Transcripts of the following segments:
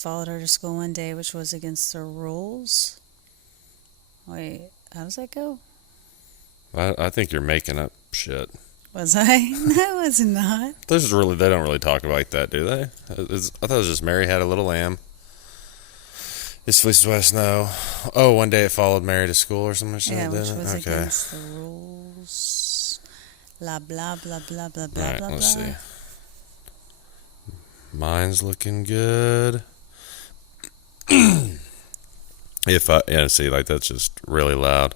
followed her to school one day, which was against the rules. Wait, how does that go? I think you're making up shit. Was I? No, I was not. They don't really talk like that, do they? I thought it was just Mary had a little lamb. His fleece was white as snow. Oh, one day it followed Mary to school or something. Yeah, which was against the rules. Blah, blah, blah, blah, blah, blah, All right, blah, let's blah. see. Mine's looking good. See, like that's just really loud.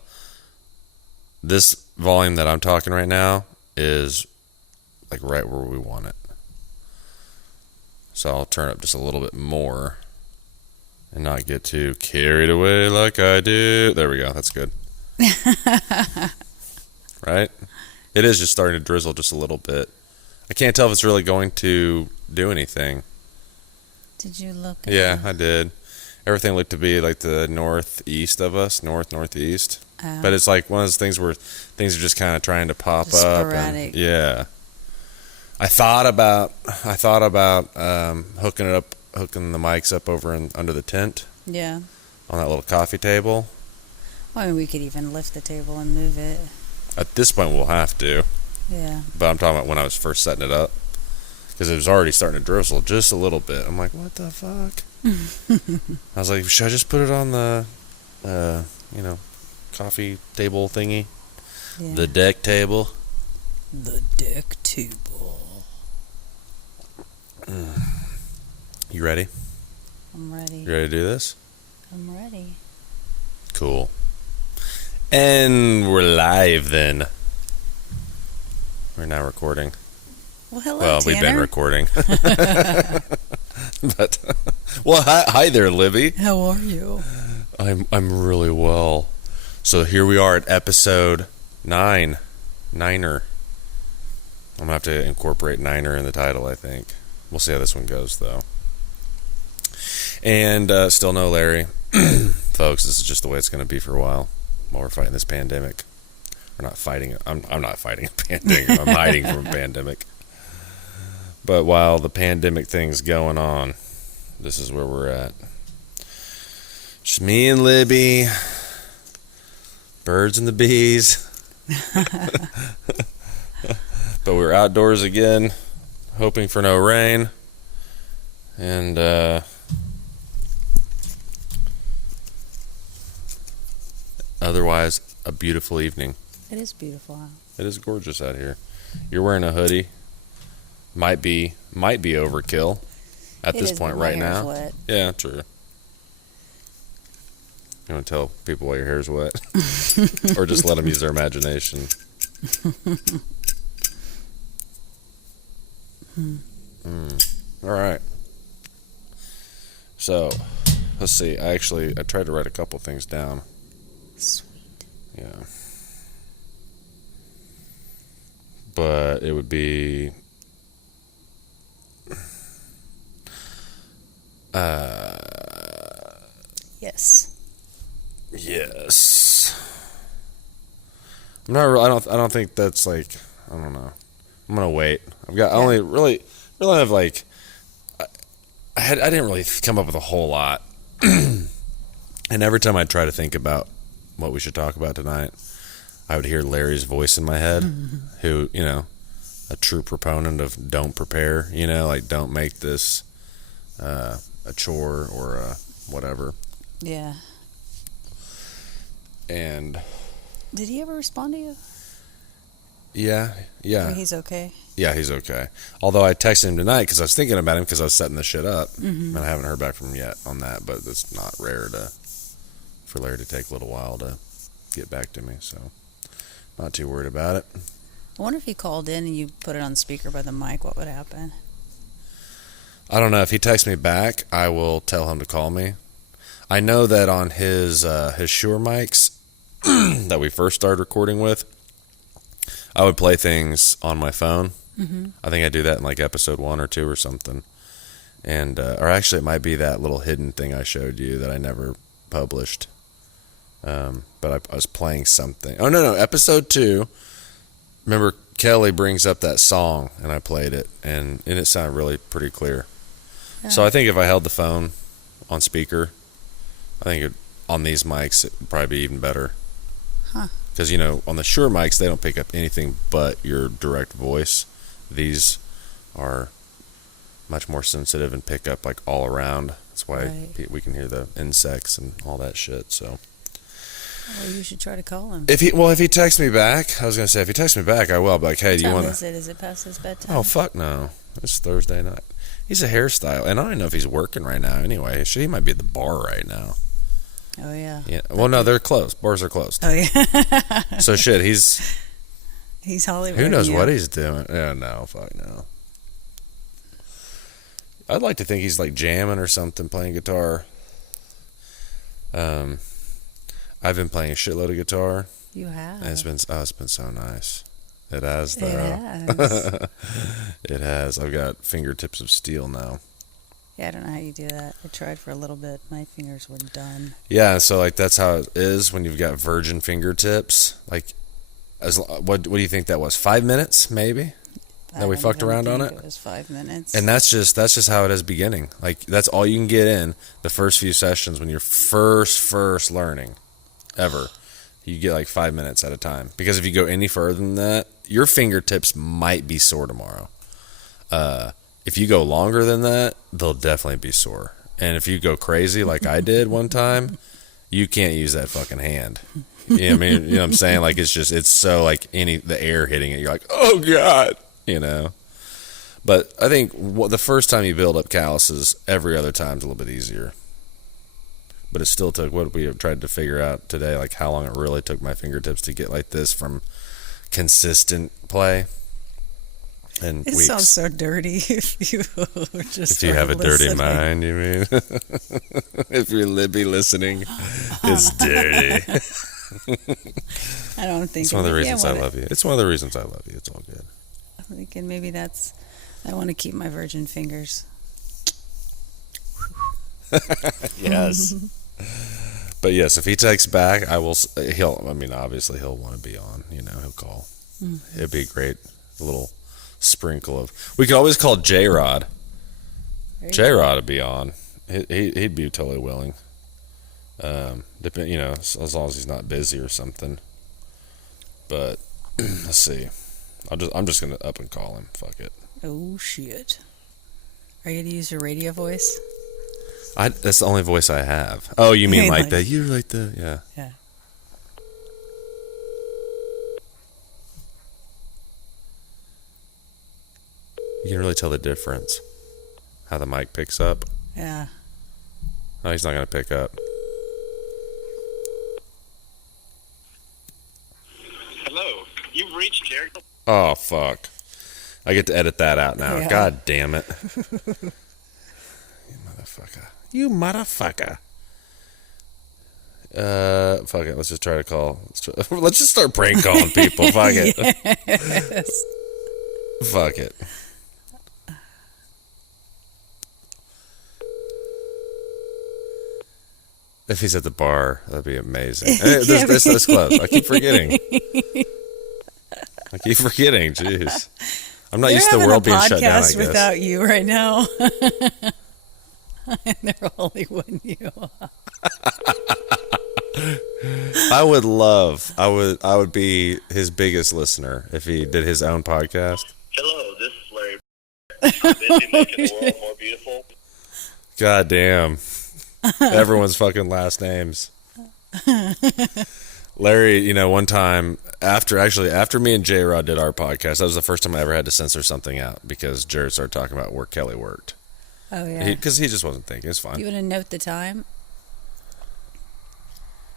This volume that I'm talking right now is like right where we want it. So I'll turn up just a little bit more and not get too carried away like I do. There we go. That's good. Right? It is just starting to drizzle just a little bit. I can't tell if it's really going to do anything. Did you look at Yeah, I did. Everything looked to be like the northeast of us, northeast. Oh. But it's like one of those things where things are just kind of trying to pop Just up. sporadic. Yeah. I thought about hooking the mics up over under the tent. Yeah. On that little coffee table. Well, I mean, we could even lift the table and move it. At this point, we'll have to. Yeah. But I'm talking about when I was first setting it up. Because it was already starting to drizzle just a little bit. I'm like, what the fuck? I was like, should I just put it on the, coffee table thingy? Yeah. The deck table? The deck table. You ready? I'm ready. You ready to do this? I'm ready. Cool. And we're live then. We're now recording. Well, hello, Well, Tanner. we've been recording. But, well, hi there, Libby. How are you? I'm really well. So here we are at episode 9. Niner. I'm going to have to incorporate Niner in the title, I think. We'll see how this one goes, though. And still no Larry. Folks, this is just the way it's going to be for a while we're fighting this pandemic. We're not fighting it. I'm not fighting a pandemic. I'm hiding from a pandemic. But while the pandemic thing's going on, this is where we're at. Just me and Libby. Birds and the bees. But we're outdoors again, hoping for no rain. And otherwise, a beautiful evening. It is beautiful out. It is gorgeous out here. You're wearing a hoodie. Might be overkill at this point right now. Wet. Yeah, true. You want to tell people why your hair's wet? Or just let them use their imagination? All right. So, let's see. I tried to write a couple things down. Sweet. Yeah. But it would be... Yes. Yes. I'm not. I don't think that's like. I don't know. I'm gonna wait. I've got. I only really have like. I didn't really come up with a whole lot. And every time I try to think about what we should talk about tonight, I would hear Larry's voice in my head, who, a true proponent of don't prepare, like don't make this a chore or a whatever. Yeah. And did he ever respond to you? Yeah. He's okay. Yeah, he's okay. Although I texted him tonight because I was thinking about him because I was setting this shit up, and I haven't heard back from him yet on that. But it's not rare for Larry to take a little while to get back to me, so not too worried about it. I wonder if he called in and you put it on speaker by the mic, what would happen? I don't know. If he texts me back, I will tell him to call me. I know that on his Shure mics that we first started recording with, I would play things on my phone. Mm-hmm. I think I do that in like episode 1 or 2 or something. And or actually, it might be that little hidden thing I showed you that I never published. But I was playing something. Oh no, episode 2. Remember, Kelly brings up that song, and I played it, and it sounded really pretty clear. Yeah. So I think if I held the phone on speaker. I think on these mics, it'd probably be even better. Huh. Because, on the Shure mics, they don't pick up anything but your direct voice. These are much more sensitive and pick up like all around. That's why we can hear the insects and all that shit. So, well, you should try to call him. if he texts me back, I was gonna say if he texts me back, I will. But like, hey, do you want? Is it past his bedtime? Oh fuck no! It's Thursday night. He's a hairstyle, and I don't even know if he's working right now. Anyway, he might be at the bar right now. Oh yeah. Yeah. Well, no, they're closed. Bars are closed. Oh yeah. So shit, he's Hollywood. who knows what he's doing? Yeah, no, fuck no. I'd like to think he's like jamming or something, playing guitar. I've been playing a shitload of guitar. You have. And it's been so nice. It has though. It has. It has. I've got fingertips of steel now. Yeah, I don't know how you do that. I tried for a little bit. My fingers were done. Yeah, so like that's how it is when you've got virgin fingertips. Like, what do you think that was? 5 minutes maybe that we fucked around on it. It was 5 minutes. And that's just how it is beginning. Like that's all you can get in the first few sessions when you're first learning, ever. You get like 5 minutes at a time, because if you go any further than that, your fingertips might be sore tomorrow. If you go longer than that, they'll definitely be sore. And if you go crazy like I did one time, you can't use that fucking hand. You know what I mean? You know what I'm saying? Like it's so like the air hitting it. You're like, oh God, But I think the first time you build up calluses, every other time's a little bit easier. But it still took what we have tried to figure out today, like how long it really took my fingertips to get like this from consistent play. And it weeks. Sounds so dirty if you just if you have a dirty listening. mind, you mean? If you're Libby listening, it's dirty. I don't think it's one of the reasons I love you. It's one of the reasons I love you. It's all good. I'm thinking maybe I want to keep my virgin fingers. Yes. But yes, if he texts back, obviously he'll want to be on, he'll call. Mm-hmm. It'd be a great little sprinkle of, we could always call J-Rod. J-Rod would be on. He'd be totally willing. As long as he's not busy or something. But let's see. I'm just gonna up and call him. Fuck it. Oh shit. Are you gonna use your radio voice? That's the only voice I have. Oh, you mean like that? You like the yeah. Yeah. You can really tell the difference. How the mic picks up. Yeah. No, he's not gonna pick up. Hello, you've reached Jerry. Oh fuck! I get to edit that out now. Yeah. God damn it! You motherfucker! Fuck it. Let's just try to call. Let's just start prank calling people. Fuck it. Yes. Fuck it. If he's at the bar, that'd be amazing. That's close. I keep forgetting. Jeez. I'm not used to the world being shut down, I guess. Without you right now. And they're only one you. I would be his biggest listener if he did his own podcast. Hello, this is Larry. I'm busy making the world more beautiful. God damn. Everyone's fucking last names. Larry, one time after me and J-Rod did our podcast, that was the first time I ever had to censor something out because Jared started talking about where Kelly worked. Oh, yeah. Because he just wasn't thinking. It's fine. You want to note the time?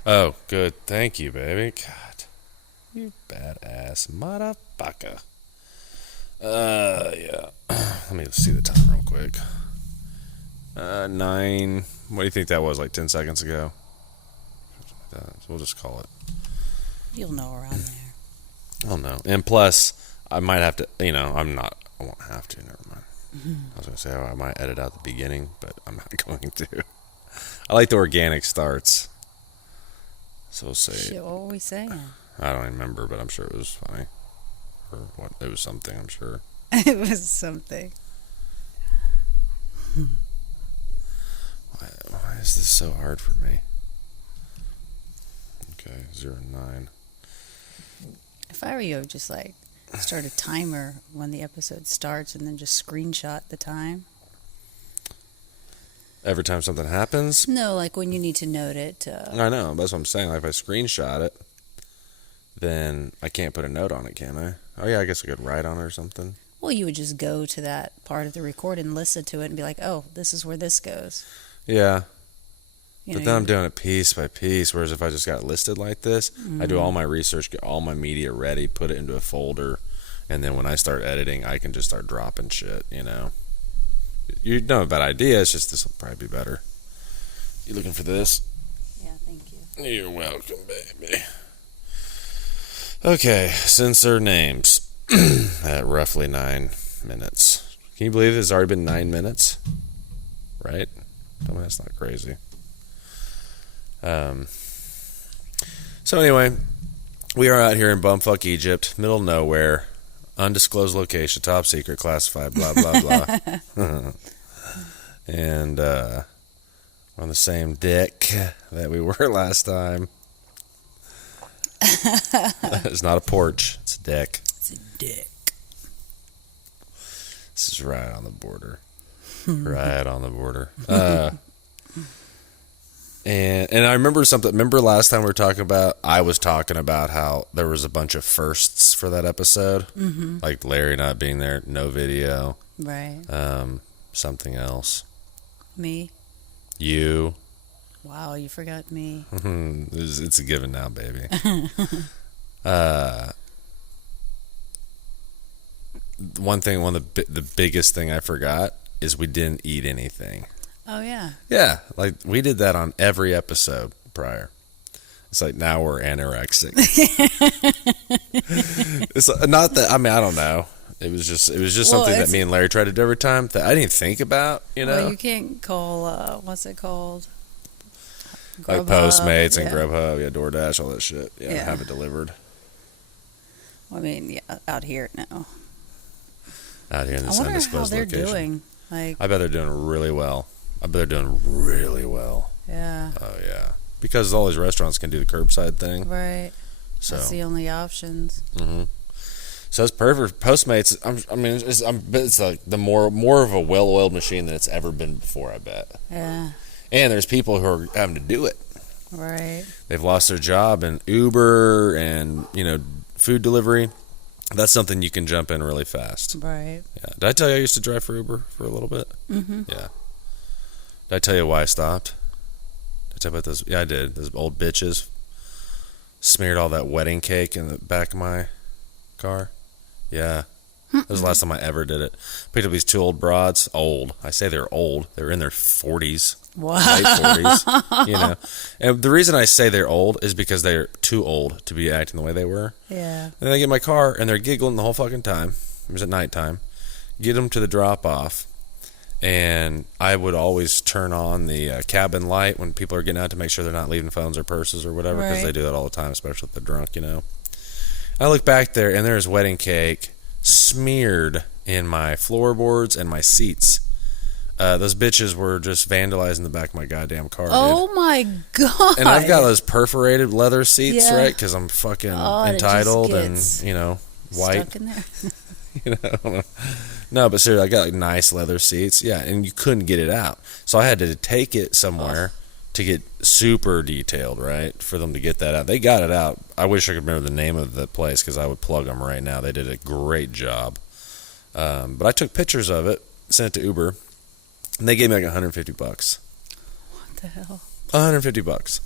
Oh, good. Thank you, baby. God. You badass motherfucker. Yeah. Let me see the time real quick. 9. What do you think that was, like 10 seconds ago? So we'll just call it. You'll know around there. I'll know. And plus, I might have to, I won't have to, never mind. Mm-hmm. I was going to say, I might edit out the beginning, but I'm not going to. I like the organic starts. So we'll say. Shit, what were we saying? I don't remember, but I'm sure it was funny. Or what? It was something, I'm sure. It was something. Why is this so hard for me? Okay, 09. If I were you, I would just like start a timer when the episode starts and then just screenshot the time. Every time something happens? No, like when you need to note it. I know, that's what I'm saying. Like if I screenshot it, then I can't put a note on it, can I? Oh yeah, I guess I could write on it or something. Well, you would just go to that part of the record and listen to it and be like, oh, this is where this goes. Yeah. You But know, then I'm doing it piece by piece, whereas if I just got it listed like this, I do all my research, get all my media ready, put it into a folder, and then when I start editing, I can just start dropping shit, you know. You know about ideas, just this will probably be better. You looking for this? Yeah, thank you. You're welcome, baby. Okay, censor names at roughly 9 minutes. Can you believe it's already been 9 minutes? Right? Tell me that's not crazy. So anyway, we are out here in bumfuck Egypt, middle of nowhere, undisclosed location, top secret, classified, blah, blah, blah. And we're on the same deck that we were last time. It's not a porch, it's a deck. It's a dick. This is right on the border. Right on the border. And I remember something. Remember last time we were talking about, I was talking about how there was a bunch of firsts for that episode. Mm-hmm. Like Larry not being there, no video. Right. Something else. Me. You. Wow, you forgot me. It's a given now, baby. One of the biggest thing I forgot is we didn't eat anything. Oh, yeah. Yeah, like we did that on every episode prior. It's like now we're anorexic. It's not that, I mean, I don't know. It was just Well, something that me and Larry tried to do every time that I didn't think about, you know? Well, you can't call, what's it called? Like Grubhub, Postmates and yeah. Grubhub, yeah, DoorDash, all that shit. Yeah, Yeah. have it delivered. I mean, yeah, out here now. Out here in I this wonder how undisclosed they're location. doing. Like, I bet they're doing really well. yeah, Oh, yeah. Because all these restaurants can do the curbside thing. right. So. That's the only options. Mm-hmm. So it's perfect. Postmates, it's like the more of a well-oiled machine than it's ever been before, I bet. Yeah, And there's people who are having to do it. right. They've lost their job in Uber and, food delivery. That's something you can jump in really fast. Right. Yeah. Did I tell you I used to drive for Uber for a little bit? Mm-hmm. Yeah. Did I tell you why I stopped? Did I tell you about those? Yeah, I did. Those old bitches smeared all that wedding cake in the back of my car. Yeah. That was the last time I ever did it. Picked up these two old broads. Old. I say they're old. They're in their 40s. Wow. Late 40s. And the reason I say they're old is because they're too old to be acting the way they were. Yeah. And then I get in my car, and they're giggling the whole fucking time. It was at nighttime. Get them to the drop-off, and I would always turn on the cabin light when people are getting out to make sure they're not leaving phones or purses or whatever, because Right. they do that all the time, especially if they're drunk, I look back there, and there's wedding cake smeared in my floorboards and my seats. Those bitches were just vandalizing the back of my goddamn car, Oh dude. my god. And I've got those perforated leather seats, Yeah. right? Because I'm fucking Oh, and it just entitled gets and, white. stuck in there. No, but seriously, I got like nice leather seats. Yeah, and you couldn't get it out. So I had to take it somewhere to get super detailed, right? For them to get that out. They got it out. I wish I could remember the name of the place because I would plug them right now. They did a great job. But I took pictures of it, sent it to Uber, and they gave me like $150. What the hell? $150.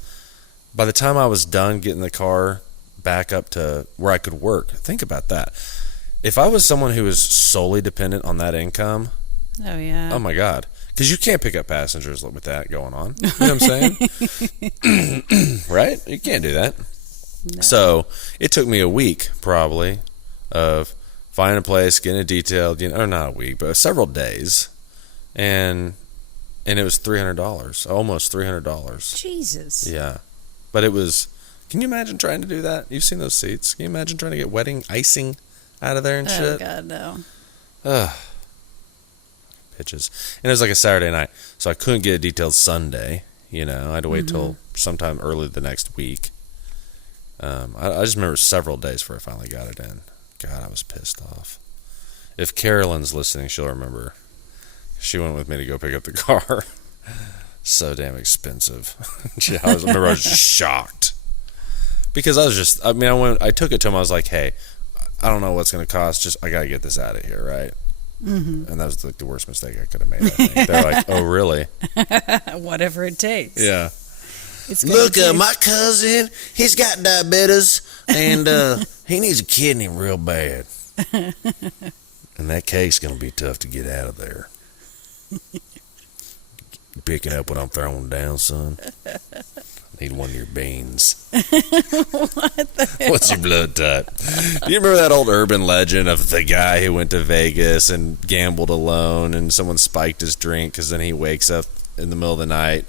By the time I was done getting the car back up to where I could work, think about that. If I was someone who was solely dependent on that income, Oh yeah. oh my God. Because you can't pick up passengers with that going on. You know what I'm saying? Right? You can't do that. No. So it took me a week probably of finding a place, getting it detailed, or not a week, but several days. And it was $300, almost $300. Jesus. Yeah. But it was, can you imagine trying to do that? You've seen those seats. Can you imagine trying to get wedding icing out of there and Oh shit? god, no. Ugh. pitches. And it was like a Saturday night, so I couldn't get it detailed Sunday. You know, I had to wait till sometime early the next week. I just remember several days before I finally got it in. God, I was pissed off. If Carolyn's listening, she'll remember. She went with me to go pick up the car. So damn expensive. I remember I was just shocked. Because I took it to him. I was like, hey, I don't know what's going to cost. Just, I got to get this out of here, right? Mm-hmm. And that was like the worst mistake I could have made, I think. They're like, oh, really? Whatever it takes. Yeah. Look, my cousin, he's got diabetes, and he needs a kidney real bad. And that cake's going to be tough to get out of there. You picking up what I'm throwing down, son? Need one of your beans. What the hell? What's your blood type? Do you remember that old urban legend of the guy who went to Vegas and gambled alone and someone spiked his drink because then he wakes up in the middle of the night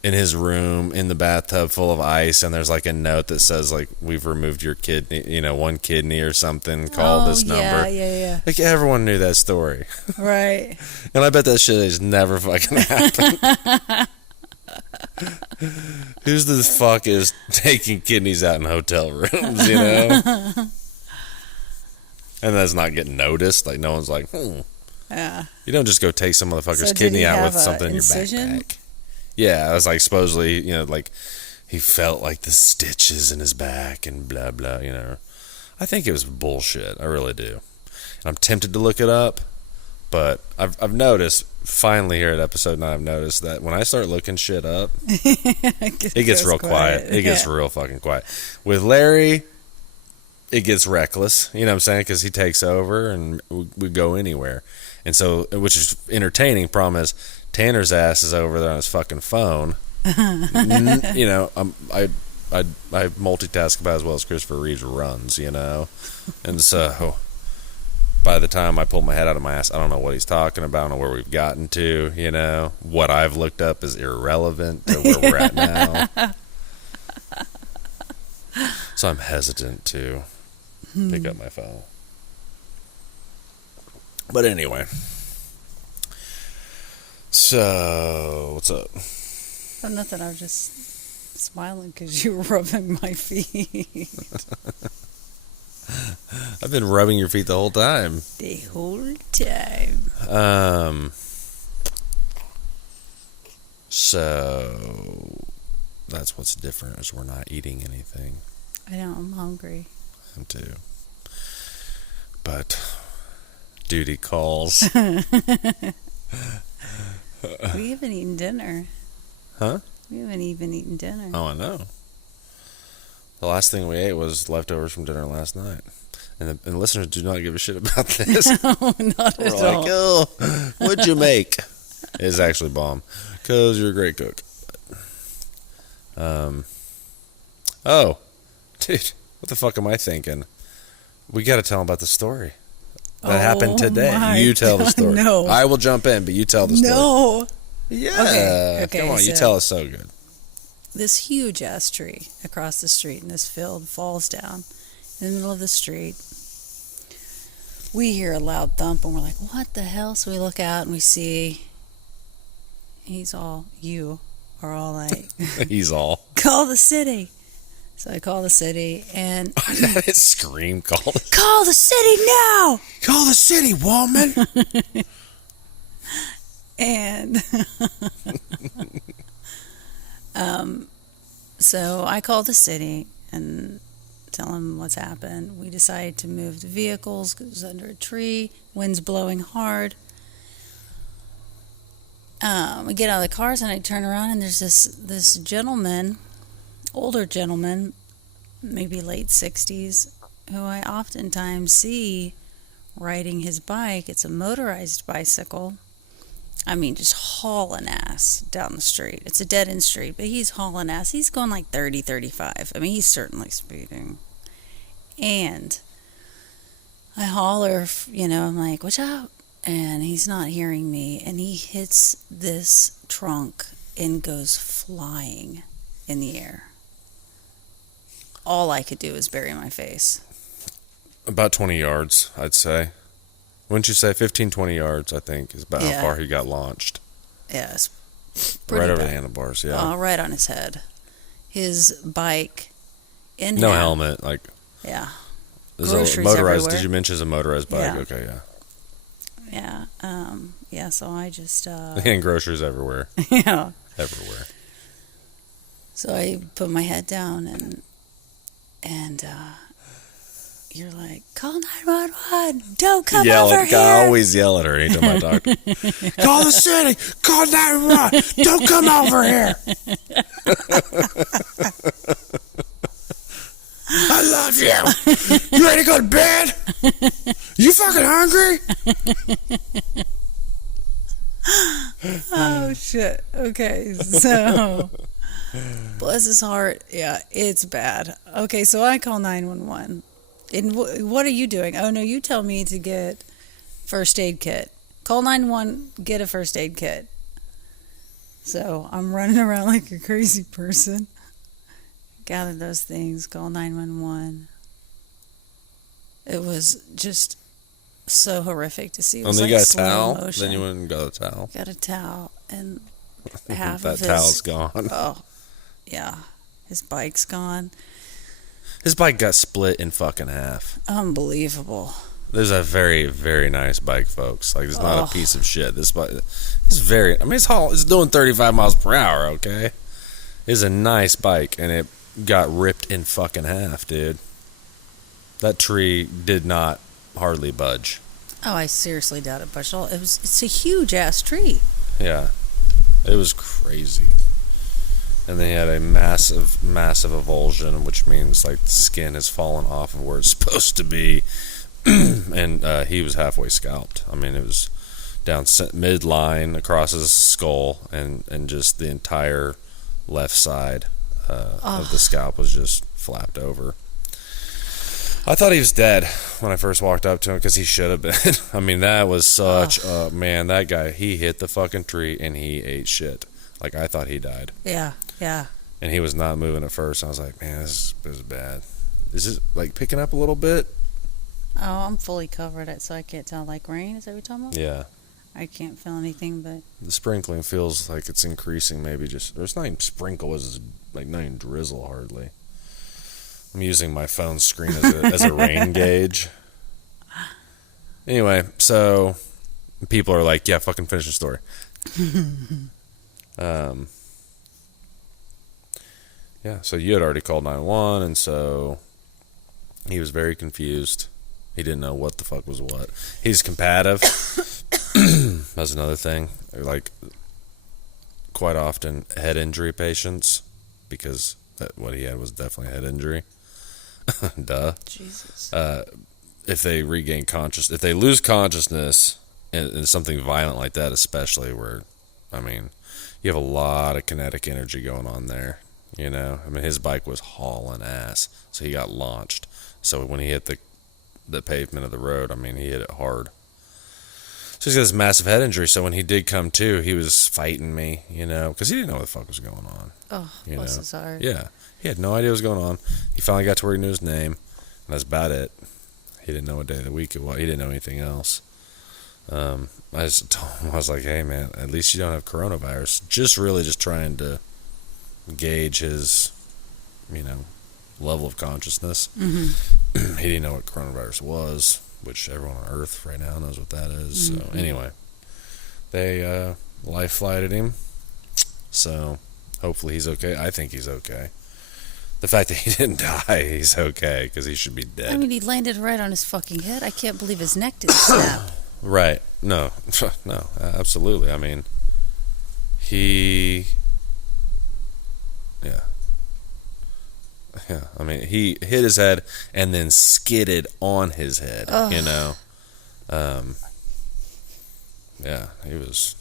in his room in the bathtub full of ice and there's like a note that says like, we've removed your kidney, one kidney or something, call this number. Yeah. Like everyone knew that story. Right. And I bet that shit has never fucking happened. Who's the fuck is taking kidneys out in hotel rooms, And that's not getting noticed. Like no one's like, Yeah. You don't just go take some motherfucker's So kidney out with have something in your incision? backpack. Yeah, I was like supposedly, like he felt like the stitches in his back and blah blah, I think it was bullshit. I really do. I'm tempted to look it up, but I've noticed finally here at episode 9, I've noticed that when I start looking shit up, it gets real quiet. It gets real fucking quiet. With Larry, it gets reckless. You know what I'm saying? Because he takes over and we go anywhere, and so which is entertaining. Problem is, Tanner's ass is over there on his fucking phone. I multitask about as well as Christopher Reeves runs, and so by the time I pull my head out of my ass, I don't know what he's talking about. I don't know where we've gotten to. What I've looked up is irrelevant to where we're at now. So I'm hesitant to pick up my phone. But anyway. So, what's up? Oh, nothing. I was just smiling because you were rubbing my feet. I've been rubbing your feet the whole time. The whole time. So, that's what's different is we're not eating anything. I know, I'm hungry. I am too. But, duty calls. We haven't eaten dinner. Huh? We haven't even eaten dinner. Oh, I know. The last thing we ate was leftovers from dinner last night. And the listeners do not give a shit about this. No, not at all. Like, oh, what'd you make? It's actually bomb. Because you're a great cook. Oh, dude, what the fuck am I thinking? We got to tell them about the story. That happened today. You tell the story. No. I will jump in, but you tell the story. No. Yeah. Okay, Come on, you so tell us so good. this huge ass tree across the street in this field falls down in the middle of the street. We hear a loud thump and we're like, what the hell? So we look out and we see you are all like, He's all. call the city. So I call the city and It scream call. call the city now. Call the city, woman. And so I call the city and tell them what's happened. We decide to move the vehicles because it's under a tree. Wind's blowing hard. We get out of the cars and I turn around and there's this gentleman, older gentleman, maybe late 60s, who I oftentimes see riding his bike. It's a motorized bicycle. I mean, just hauling ass down the street. It's a dead-end street, but he's hauling ass. He's going like 30, 35. I mean, he's certainly speeding. And I holler, I'm like, watch out. And he's not hearing me. And he hits this trunk and goes flying in the air. All I could do was bury my face. About 20 yards, I'd say. Wouldn't you say 15, 20 yards, I think, is about Yeah. how far he got launched. Yeah, it's pretty Right over bad. the handlebars, yeah. Right on his head. His bike in No half. helmet, like... Yeah. This is Groceries a motorized. everywhere. Did you mention it's a motorized bike? Yeah. Okay, yeah. Yeah, so I just, And groceries everywhere. yeah. Everywhere. So I put my head down and you're like, call 911. Don't come over here. I always yell at her anytime I talk. Call the city. Call 911. Don't come over here. I love you. You ready to go to bed? You fucking hungry? Oh, shit. Okay, so bless his heart. Yeah, it's bad. Okay, so I call 911. And what are you doing? Oh, no, you tell me to get first aid kit. Call 911, get a first aid kit. So I'm running around like a crazy person. Gather those things, call 911. It was just so horrific to see. It And was then like you got a slow towel. motion. Then you went and got a towel. Got a towel, and half That of his towel's gone. Oh, yeah, his bike's gone. His bike got split in fucking half. Unbelievable. There's a very, very nice bike, folks. Like, it's not Oh. a piece of shit. This bike is very... I mean, it's doing 35 miles per hour, okay? It's a nice bike, and it got ripped in fucking half, dude. That tree did not hardly budge. Oh, I seriously doubt it, but it's a huge ass tree. Yeah. It was crazy. And then he had a massive, massive avulsion, which means, like, the skin has fallen off of where it's supposed to be. And he was halfway scalped. I mean, it was down midline across his skull, and just the entire left side of the scalp was just flapped over. I thought he was dead when I first walked up to him, because he should have been. I mean, that was such a... Man, that guy, he hit the fucking tree, and he ate shit. Like, I thought he died. Yeah, yeah. And he was not moving at first. I was like, man, this is bad. Is it, like, picking up a little bit? Oh, I'm fully covered, so I can't tell. Like rain, is that what you're talking about? Yeah. I can't feel anything, but The sprinkling feels like it's increasing, maybe just... Or it's not even sprinkle, it's like not even drizzle, hardly. I'm using my phone screen as a rain gauge. Anyway, so people are like, yeah, fucking finish the story. Yeah, so you had already called 911, and so he was very confused. He didn't know what the fuck was what. He's combative. That's another thing. Like, quite often, head injury patients, because what he had was definitely a head injury. Duh. Jesus. If they regain if they lose consciousness in something violent like that, especially where, I mean, you have a lot of kinetic energy going on there. You know, I mean, his bike was hauling ass, so he got launched. So when he hit the pavement of the road, I mean, he hit it hard. So he's got this massive head injury. So when he did come to, he was fighting me, you know, because he didn't know what the fuck was going on. Oh, You bless know? his heart. Yeah, he had no idea what was going on. He finally got to where he knew his name, and that's about it. He didn't know what day of the week it was. He didn't know anything else. I just told him, I was like, hey, man, at least you don't have coronavirus. Just trying to gauge his, you know, level of consciousness. Mm-hmm. He didn't know what coronavirus was, which everyone on Earth right now knows what that is. Mm-hmm. So anyway, they life flighted him. So hopefully he's okay. I think he's okay. The fact that he didn't die, he's okay, because he should be dead. I mean, he landed right on his fucking head. I can't believe his neck didn't snap. Right. No. No, absolutely. I mean, yeah. I mean, he hit his head and then skidded on his head, you know. Yeah, he was...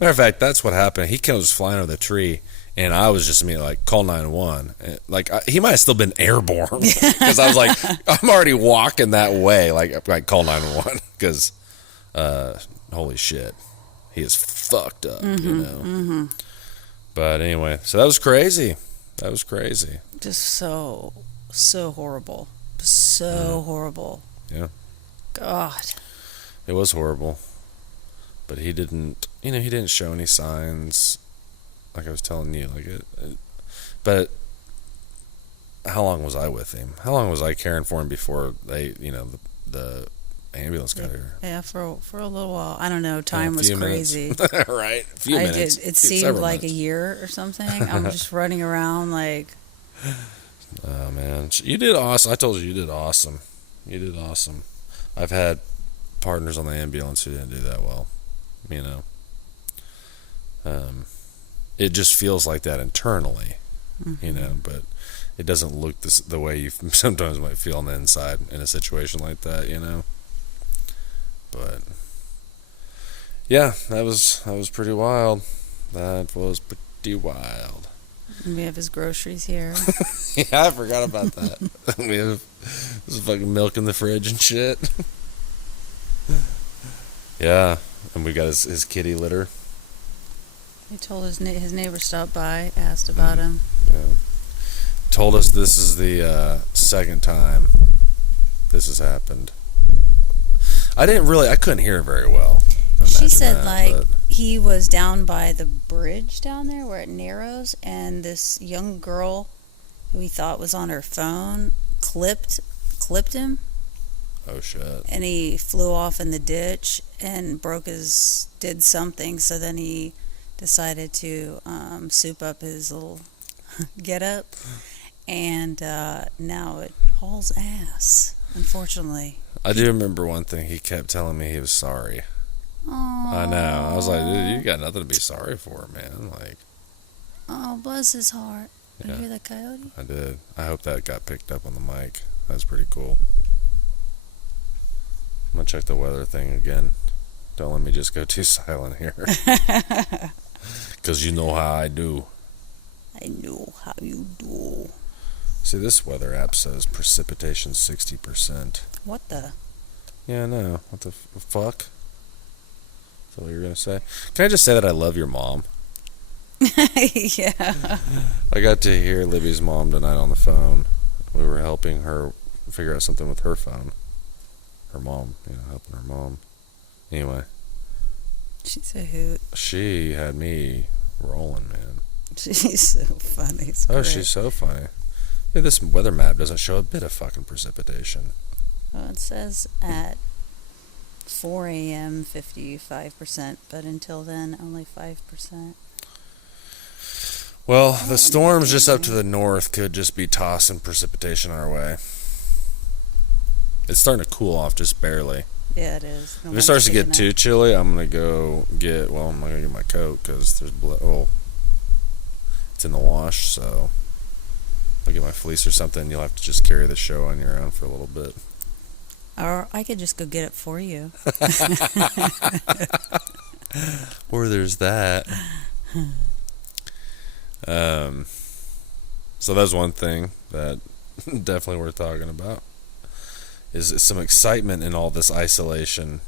Matter of fact, that's what happened. He was flying over the tree, and I was just immediately like, call 911. Like, he might have still been airborne, because I was like, I'm already walking that way, like call 911, because, holy shit, he is fucked up, you know. Mm-hmm. But anyway, so that was crazy. That was crazy. Just so horrible. So horrible. Yeah. God. It was horrible. But he didn't, he didn't show any signs, like I was telling you, but how long was I with him? How long was I caring for him before the ambulance got here? Yeah, for a little while. I don't know. Time was crazy. Right? A few minutes. It seemed like a year or something. I'm just running around like. Oh man, you did awesome. I told you did awesome. You did awesome. I've had partners on the ambulance who didn't do that well. It just feels like that internally, but it doesn't look the way you sometimes might feel on the inside in a situation like that, But yeah, that was pretty wild. That was pretty wild. We have his groceries here. Yeah, I forgot about that. We have this fucking milk in the fridge and shit. Yeah, and we got his kitty litter. He told his neighbor stopped by, asked about him. Yeah. Told us this is the second time this has happened. I couldn't hear very well. She said he was down by the bridge down there where it narrows, and this young girl who he thought was on her phone clipped him. Oh shit. And he flew off in the ditch and did something, so then he decided to soup up his little get up, and now it hauls ass, unfortunately. I do remember one thing. He kept telling me he was sorry. Aww. I know. I was like, dude, you got nothing to be sorry for, man. Like, oh, bless his heart. Did you hear that coyote? I did. I hope that got picked up on the mic. That's pretty cool. I'm gonna check the weather thing again. Don't let me just go too silent here. Because you know how I do. I know how you do. See, this weather app says precipitation 60%. What the? Yeah, I know. What the fuck? Is that what you were going to say? Can I just say that I love your mom? Yeah. I got to hear Libby's mom tonight on the phone. We were helping her figure out something with her phone. Her mom, helping her mom. Anyway. She's a hoot. She had me rolling, man. She's so funny. It's oh, great. She's so funny. Yeah, this weather map doesn't show a bit of fucking precipitation. Well, it says at 4 a.m. 55%, but until then, only 5%. Well, the storms just up to the north could just be tossing precipitation our way. It's starting to cool off just barely. Yeah, it is. If it starts to get too chilly, I'm going to go get, I'm going to get my coat because there's it's in the wash, so I'll get my fleece or something. You'll have to just carry the show on your own for a little bit. Or I could just go get it for you. Or there's that. So that's one thing that definitely worth talking about. Is some excitement in all this isolation.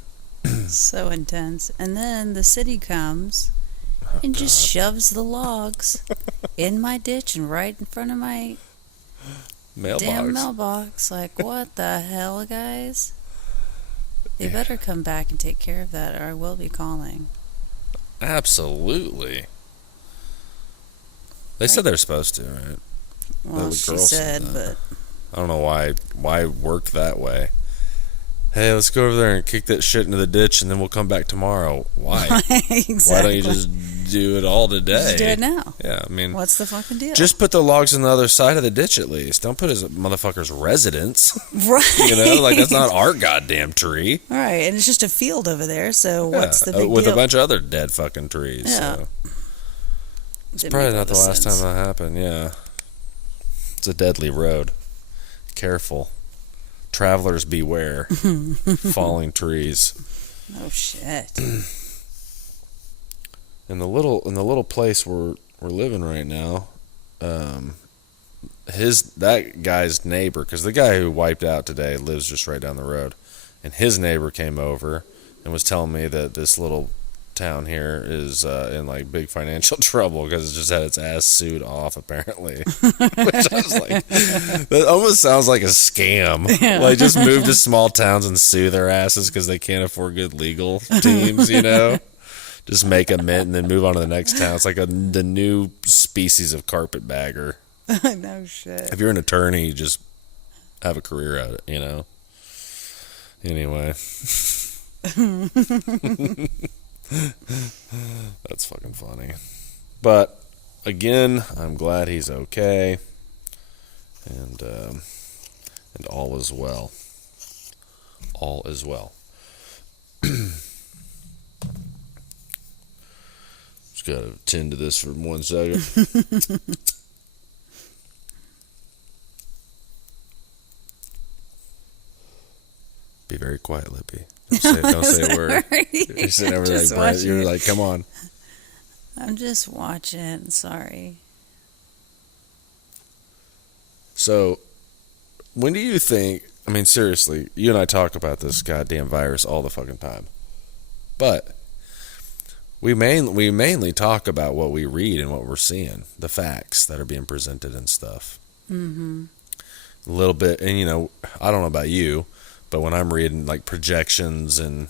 So intense. And then the city comes and just shoves the logs in my ditch and right in front of my damn mailbox. Like, what the hell, guys? You better come back and take care of that, or I will be calling. Absolutely. They said they're supposed to, right? Well, she said, but I don't know why work that way. Hey, let's go over there and kick that shit into the ditch, and then we'll come back tomorrow. Why? Exactly. Why don't you just do it all today? Just do it now. Yeah, I mean, what's the fucking deal? Just put the logs on the other side of the ditch at least. Don't put his motherfucker's residence. Right. Like that's not our goddamn tree. All right, and it's just a field over there, so what's the big deal? With a bunch of other dead fucking trees. Yeah. So. It's probably not the last time that happened, yeah. It's a deadly road. Careful. Travelers beware. Falling trees. Oh shit. In the little place we're living right now, that guy's neighbor, because the guy who wiped out today lives just right down the road, and his neighbor came over and was telling me that this little town here is in like big financial trouble because it just had its ass sued off apparently. Which I was like, that almost sounds like a scam. Yeah. Like just move to small towns and sue their asses because they can't afford good legal teams, you know? Just make a mint and then move on to the next town. It's like the new species of carpetbagger. No shit. If you're an attorney, you just have a career at it, you know? Anyway. That's fucking funny. But, again, I'm glad he's okay. And all is well. All is well. Just gotta tend to this for 1 second. Be very quiet, Libby. Don't say a word. You're sitting over there like Brett. You're like, come on. I'm just watching. Sorry. So, when do you think, I mean, seriously, you and I talk about this goddamn virus all the fucking time. But we mainly talk about what we read and what we're seeing, the facts that are being presented and stuff. Mm-hmm. A little bit, and you know, I don't know about you, but when I'm reading like projections and,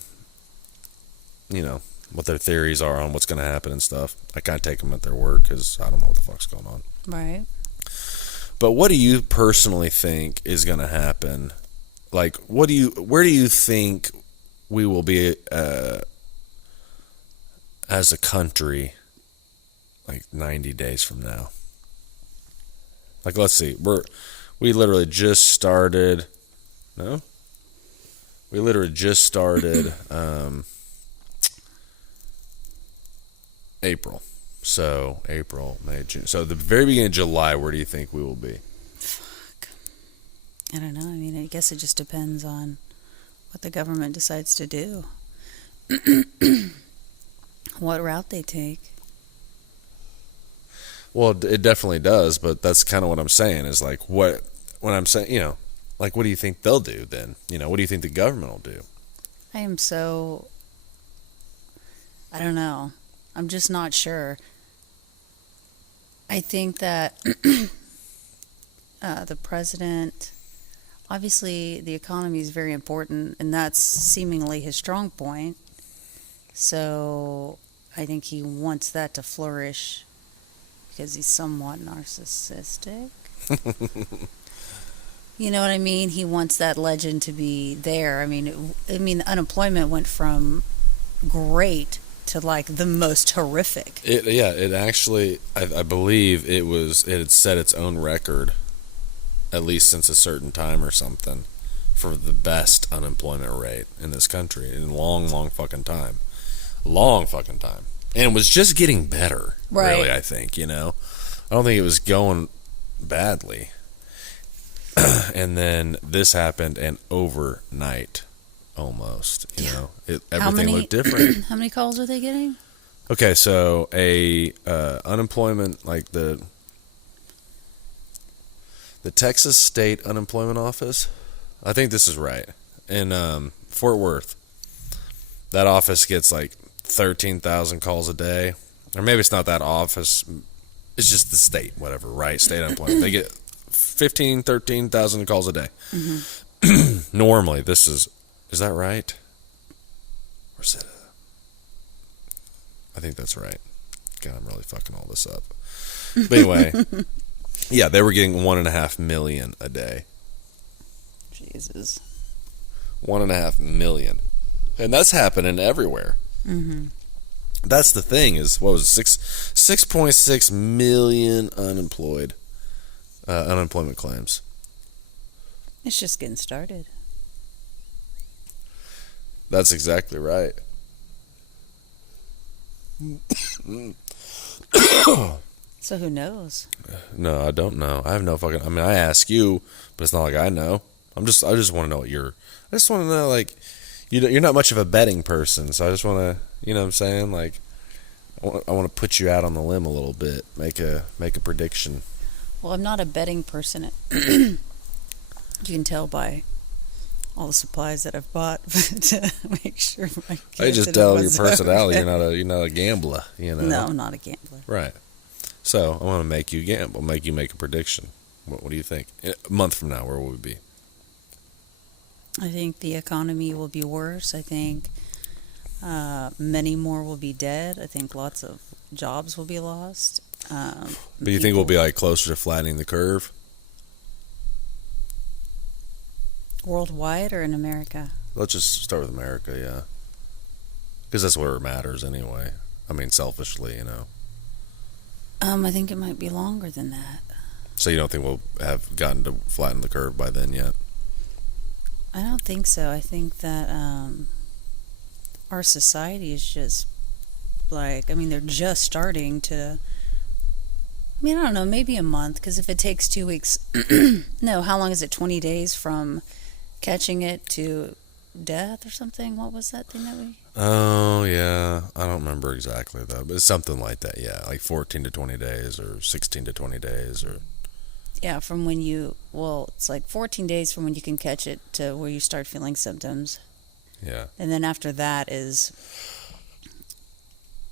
you know, what their theories are on what's going to happen and stuff, I kind of take them at their word because I don't know what the fuck's going on. Right. But what do you personally think is going to happen? Like, where do you think we will be as a country like 90 days from now? Like, let's see. We literally just started. No? We literally just started April. So, April, May, June. So, the very beginning of July, where do you think we will be? Fuck. I don't know. I mean, I guess it just depends on what the government decides to do. What route they take. Well, it definitely does, but that's kind of what I'm saying is like when I'm saying, you know, like what do you think they'll do then? You know, what do you think the government will do? I don't know. I'm just not sure. I think that the president, obviously the economy is very important, and that's seemingly his strong point. So I think he wants that to flourish because he's somewhat narcissistic. You know what I mean? He wants that legend to be there. I mean, unemployment went from great to like the most horrific. It actually, I believe it had set its own record, at least since a certain time or something, for the best unemployment rate in this country in a long fucking time. Long fucking time. And it was just getting better, Right. Really, I think, you know? I don't think it was going badly. And then this happened, and overnight, almost, you know, everything looked different. How many calls are they getting? Okay, so unemployment, like the Texas State Unemployment Office, I think this is right, in Fort Worth, that office gets like 13,000 calls a day, or maybe it's not that office, it's just the state, whatever, right? State unemployment. They get 13,000 calls a day. Mm-hmm. Normally, is that right? Or is it? I think that's right. God, I'm really fucking all this up. But anyway, yeah, they were getting 1.5 million a day. Jesus. 1.5 million. And that's happening everywhere. Mm-hmm. That's the thing is, what was it, 6.6 million unemployment claims. It's just getting started. That's exactly right. So who knows? No, I don't know. I have no fucking. I mean, I ask you, but it's not like I know. I just want to know what I just want to know, like, you're not much of a betting person, so I just want to, you know what I'm saying? Like, I want to put you out on the limb a little bit, make a prediction. Well, I'm not a betting person. You can tell by all the supplies that I've bought to make sure my kids. I just and tell your everyone's personality. okay. You're not a gambler. You know. No, I'm not a gambler. Right. So I want to make you gamble. Make you make a prediction. What do you think? A month from now, where will we be? I think the economy will be worse. I think many more will be dead. I think lots of jobs will be lost. But you think we'll be like closer to flattening the curve? Worldwide or in America? Let's just start with America, yeah. Because that's where it matters anyway. I mean, selfishly, you know. I think it might be longer than that. So you don't think we'll have gotten to flatten the curve by then yet? I don't think so. I think that our society is just like, I mean, they're just starting to. I mean, I don't know, maybe a month, because if it takes 2 weeks, no, how long is it? 20 days from catching it to death or something? What was that thing that we. Oh, yeah. I don't remember exactly, though. But it's something like that, yeah. Like 14 to 20 days or 16 to 20 days or. Yeah, from when you. Well, it's like 14 days from when you can catch it to where you start feeling symptoms. Yeah. And then after that is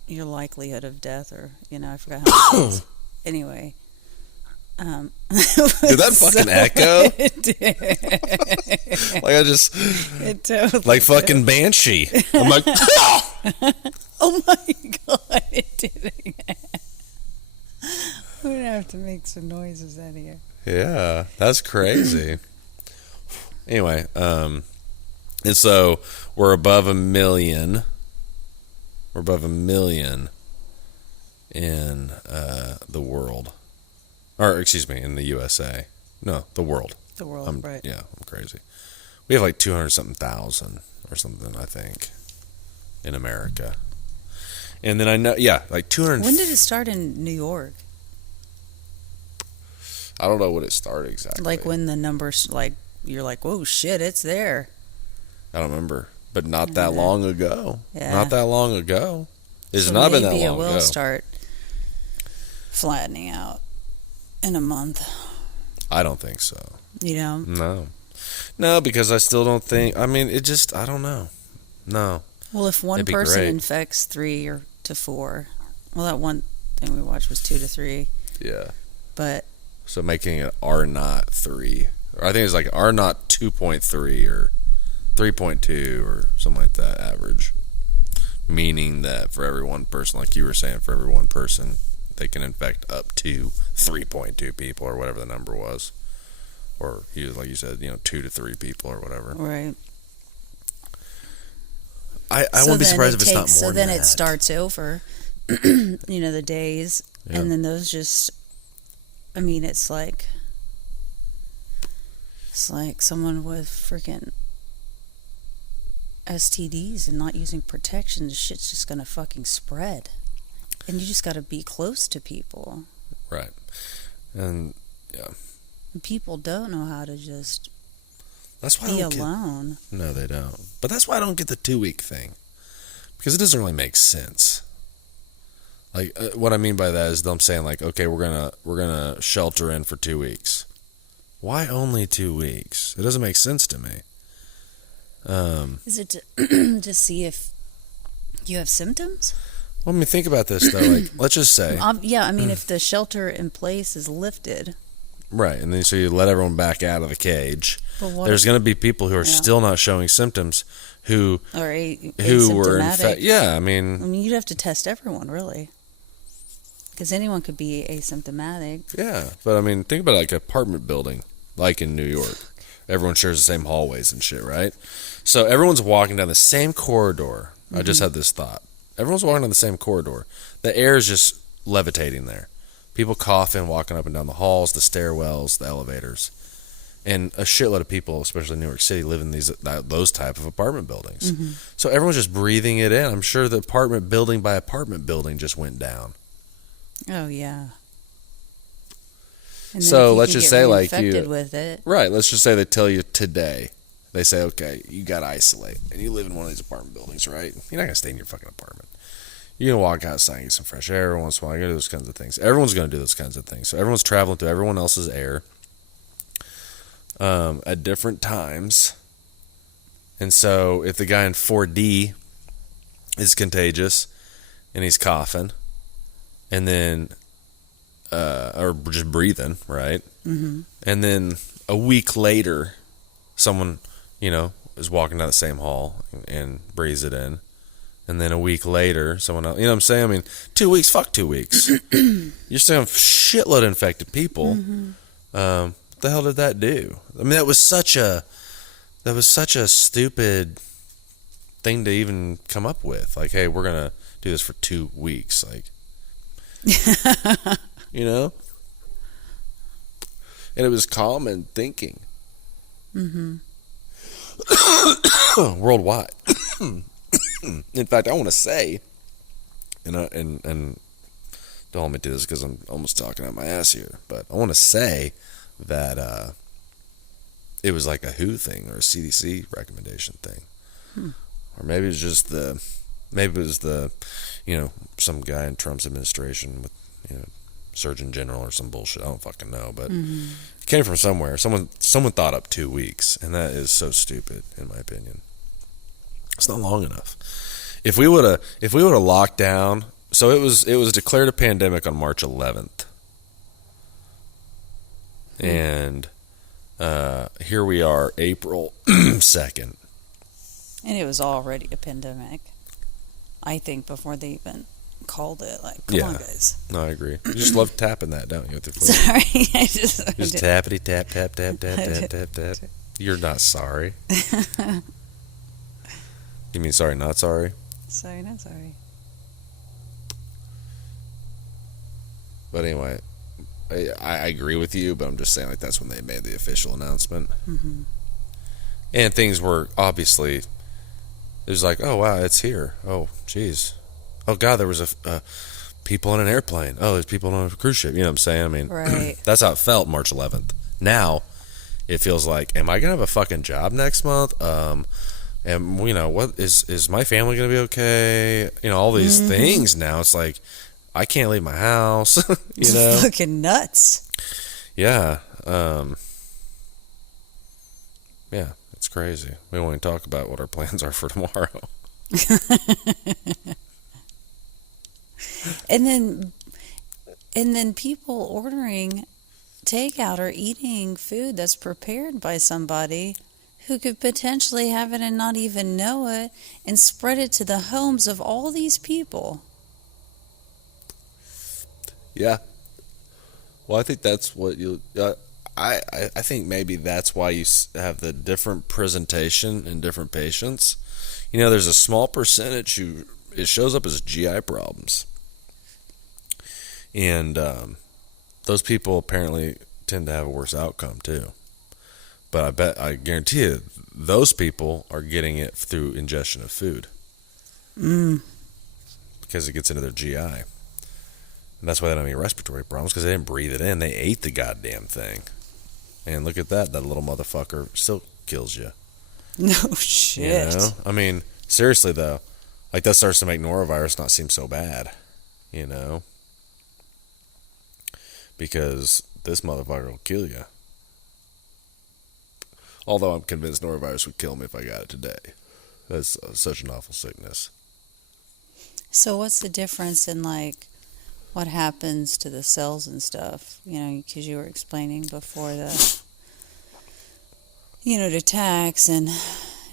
your likelihood of death, or, I forgot how it is. Anyway. Did that fucking echo? It did. Like I just. It totally Like fucking Banshee. I'm like. Oh my god, it did again. We're gonna have to make some noises out here. Yeah, that's crazy. Anyway, and so we're above 1 million. We're above 1 million in the world, or excuse me, in the USA. No, the world. The world, right? Yeah, I'm crazy. We have like 200 something thousand or something, I think, in America. And then I know, yeah, like 200. When did it start in New York? I don't know when it started exactly. Like when the numbers, like you're like, whoa, shit, it's there. I don't remember, but not that long ago. Yeah. Not that long ago. It's So not been that maybe long it will ago. start flattening out in a month. I don't think so. You know? No, because I still don't think. I mean, it just. I don't know. No. Well, if one It'd be person great. infects 3 or to 4, well, that one thing we watched was 2 to 3, Yeah. but So making it R naught 3, or I think it's like R naught 2.3 or 3.2 or something like that average. Meaning that for every one person, like you were saying, for every one person, they can infect up to 3.2 people or whatever the number was. Or, like you said, 2 to 3 people or whatever. right. I So wouldn't be then surprised it if it's not takes- more So than then that. it starts over, the days, Yeah. and then those just, I mean, it's like someone with freaking STDs and not using protection. Shit's just gonna fucking spread, and you just gotta be close to people. Right. And, yeah. And people don't know how to just That's why I be don't alone. No, they don't. But that's why I don't get the 2-week thing. Because it doesn't really make sense. Like, what I mean by that is them saying, like, okay, we're gonna shelter in for 2 weeks. Why only 2 weeks? It doesn't make sense to me. Is it to to see if you have symptoms? Well, I mean, think about this, though. Like, let's just say. Yeah, I mean, if the shelter in place is lifted, Right, and then so you let everyone back out of the cage. but what There's if, going to be people who are Yeah. still not showing symptoms who or were asymptomatic? Yeah, I I mean, mean, you'd have to test everyone, really, because anyone could be asymptomatic. yeah. But, I mean, think about like an apartment building, like in New York. Everyone shares the same hallways and shit, right? So everyone's walking down the same corridor. I just had this thought. Everyone's walking down the same corridor. The air is just levitating there. People coughing, walking up and down the halls, the stairwells, the elevators. And a shitload of people, especially in New York City, live in those type of apartment buildings. So everyone's just breathing it in. I'm sure the apartment building by apartment building just went down. Oh yeah. And then So if you let's can just get say, like, you- reinfected with it. Right, let's just say they tell you today. They say, okay, you got to isolate. And you live in one of these apartment buildings, right? You're not going to stay in your fucking apartment. You're going to walk outside and get some fresh air every once in a while. You're going to do those kinds of things. Everyone's going to do those kinds of things. So everyone's traveling through everyone else's air at different times. And so if the guy in 4D is contagious and he's coughing and then or just breathing, right? Mm-hmm. And then a week later someone, is walking down the same hall and breathes it in. And then a week later, someone else, you know what I'm saying? I mean, 2 weeks, fuck 2 weeks. You're still have a shitload of infected people. Mm-hmm. What the hell did that do? I mean, that was such a stupid thing to even come up with. Like, hey, we're going to do this for 2 weeks. Like, And it was common thinking. Mm-hmm. Worldwide. In fact, I want to say, and don't let me do this because I'm almost talking out my ass here, but I want to say that it was like a WHO thing or a CDC recommendation thing, or maybe it was just some guy in Trump's administration with Surgeon General or some bullshit. I don't fucking know, but it came from somewhere. Someone thought up 2 weeks, and that is so stupid in my opinion. It's not long enough. If we would have locked down, so it was declared a pandemic on March 11th, and here we are, April 2nd, and it was already a pandemic. I think before they even called it, like, come on, guys. No, I agree. You just love tapping that, don't you? With your foot? Sorry, I just tappity tap tap tap tap tap tap tap. You're not sorry. You mean sorry, not sorry? Sorry, not sorry. But anyway, I agree with you, but I'm just saying, like, that's when they made the official announcement. Mm-hmm. And things were obviously, it was like, oh, wow, it's here. Oh, jeez. Oh, God, there was people on an airplane. Oh, there's people on a cruise ship. You know what I'm saying? I mean, right. That's how it felt March 11th. Now, it feels like, am I going to have a fucking job next month? And what is my family gonna be okay? All these things now. It's like I can't leave my house. It's fucking nuts. Yeah. Yeah, it's crazy. We won't even talk about what our plans are for tomorrow. And then people ordering takeout or eating food that's prepared by somebody who could potentially have it and not even know it and spread it to the homes of all these people. Yeah. Well, I think that's what you... I think maybe that's why you have the different presentation in different patients. There's a small percentage who it shows up as GI problems. And those people apparently tend to have a worse outcome too. But I guarantee you, those people are getting it through ingestion of food. Because it gets into their GI. And that's why they don't have any respiratory problems, because they didn't breathe it in. They ate the goddamn thing. And look at that little motherfucker still kills you. No shit. I mean, seriously though, like that starts to make norovirus not seem so bad. Because this motherfucker will kill you. Although I'm convinced norovirus would kill me if I got it today. That's such an awful sickness. So what's the difference in, like, what happens to the cells and stuff? Because you were explaining before it attacks and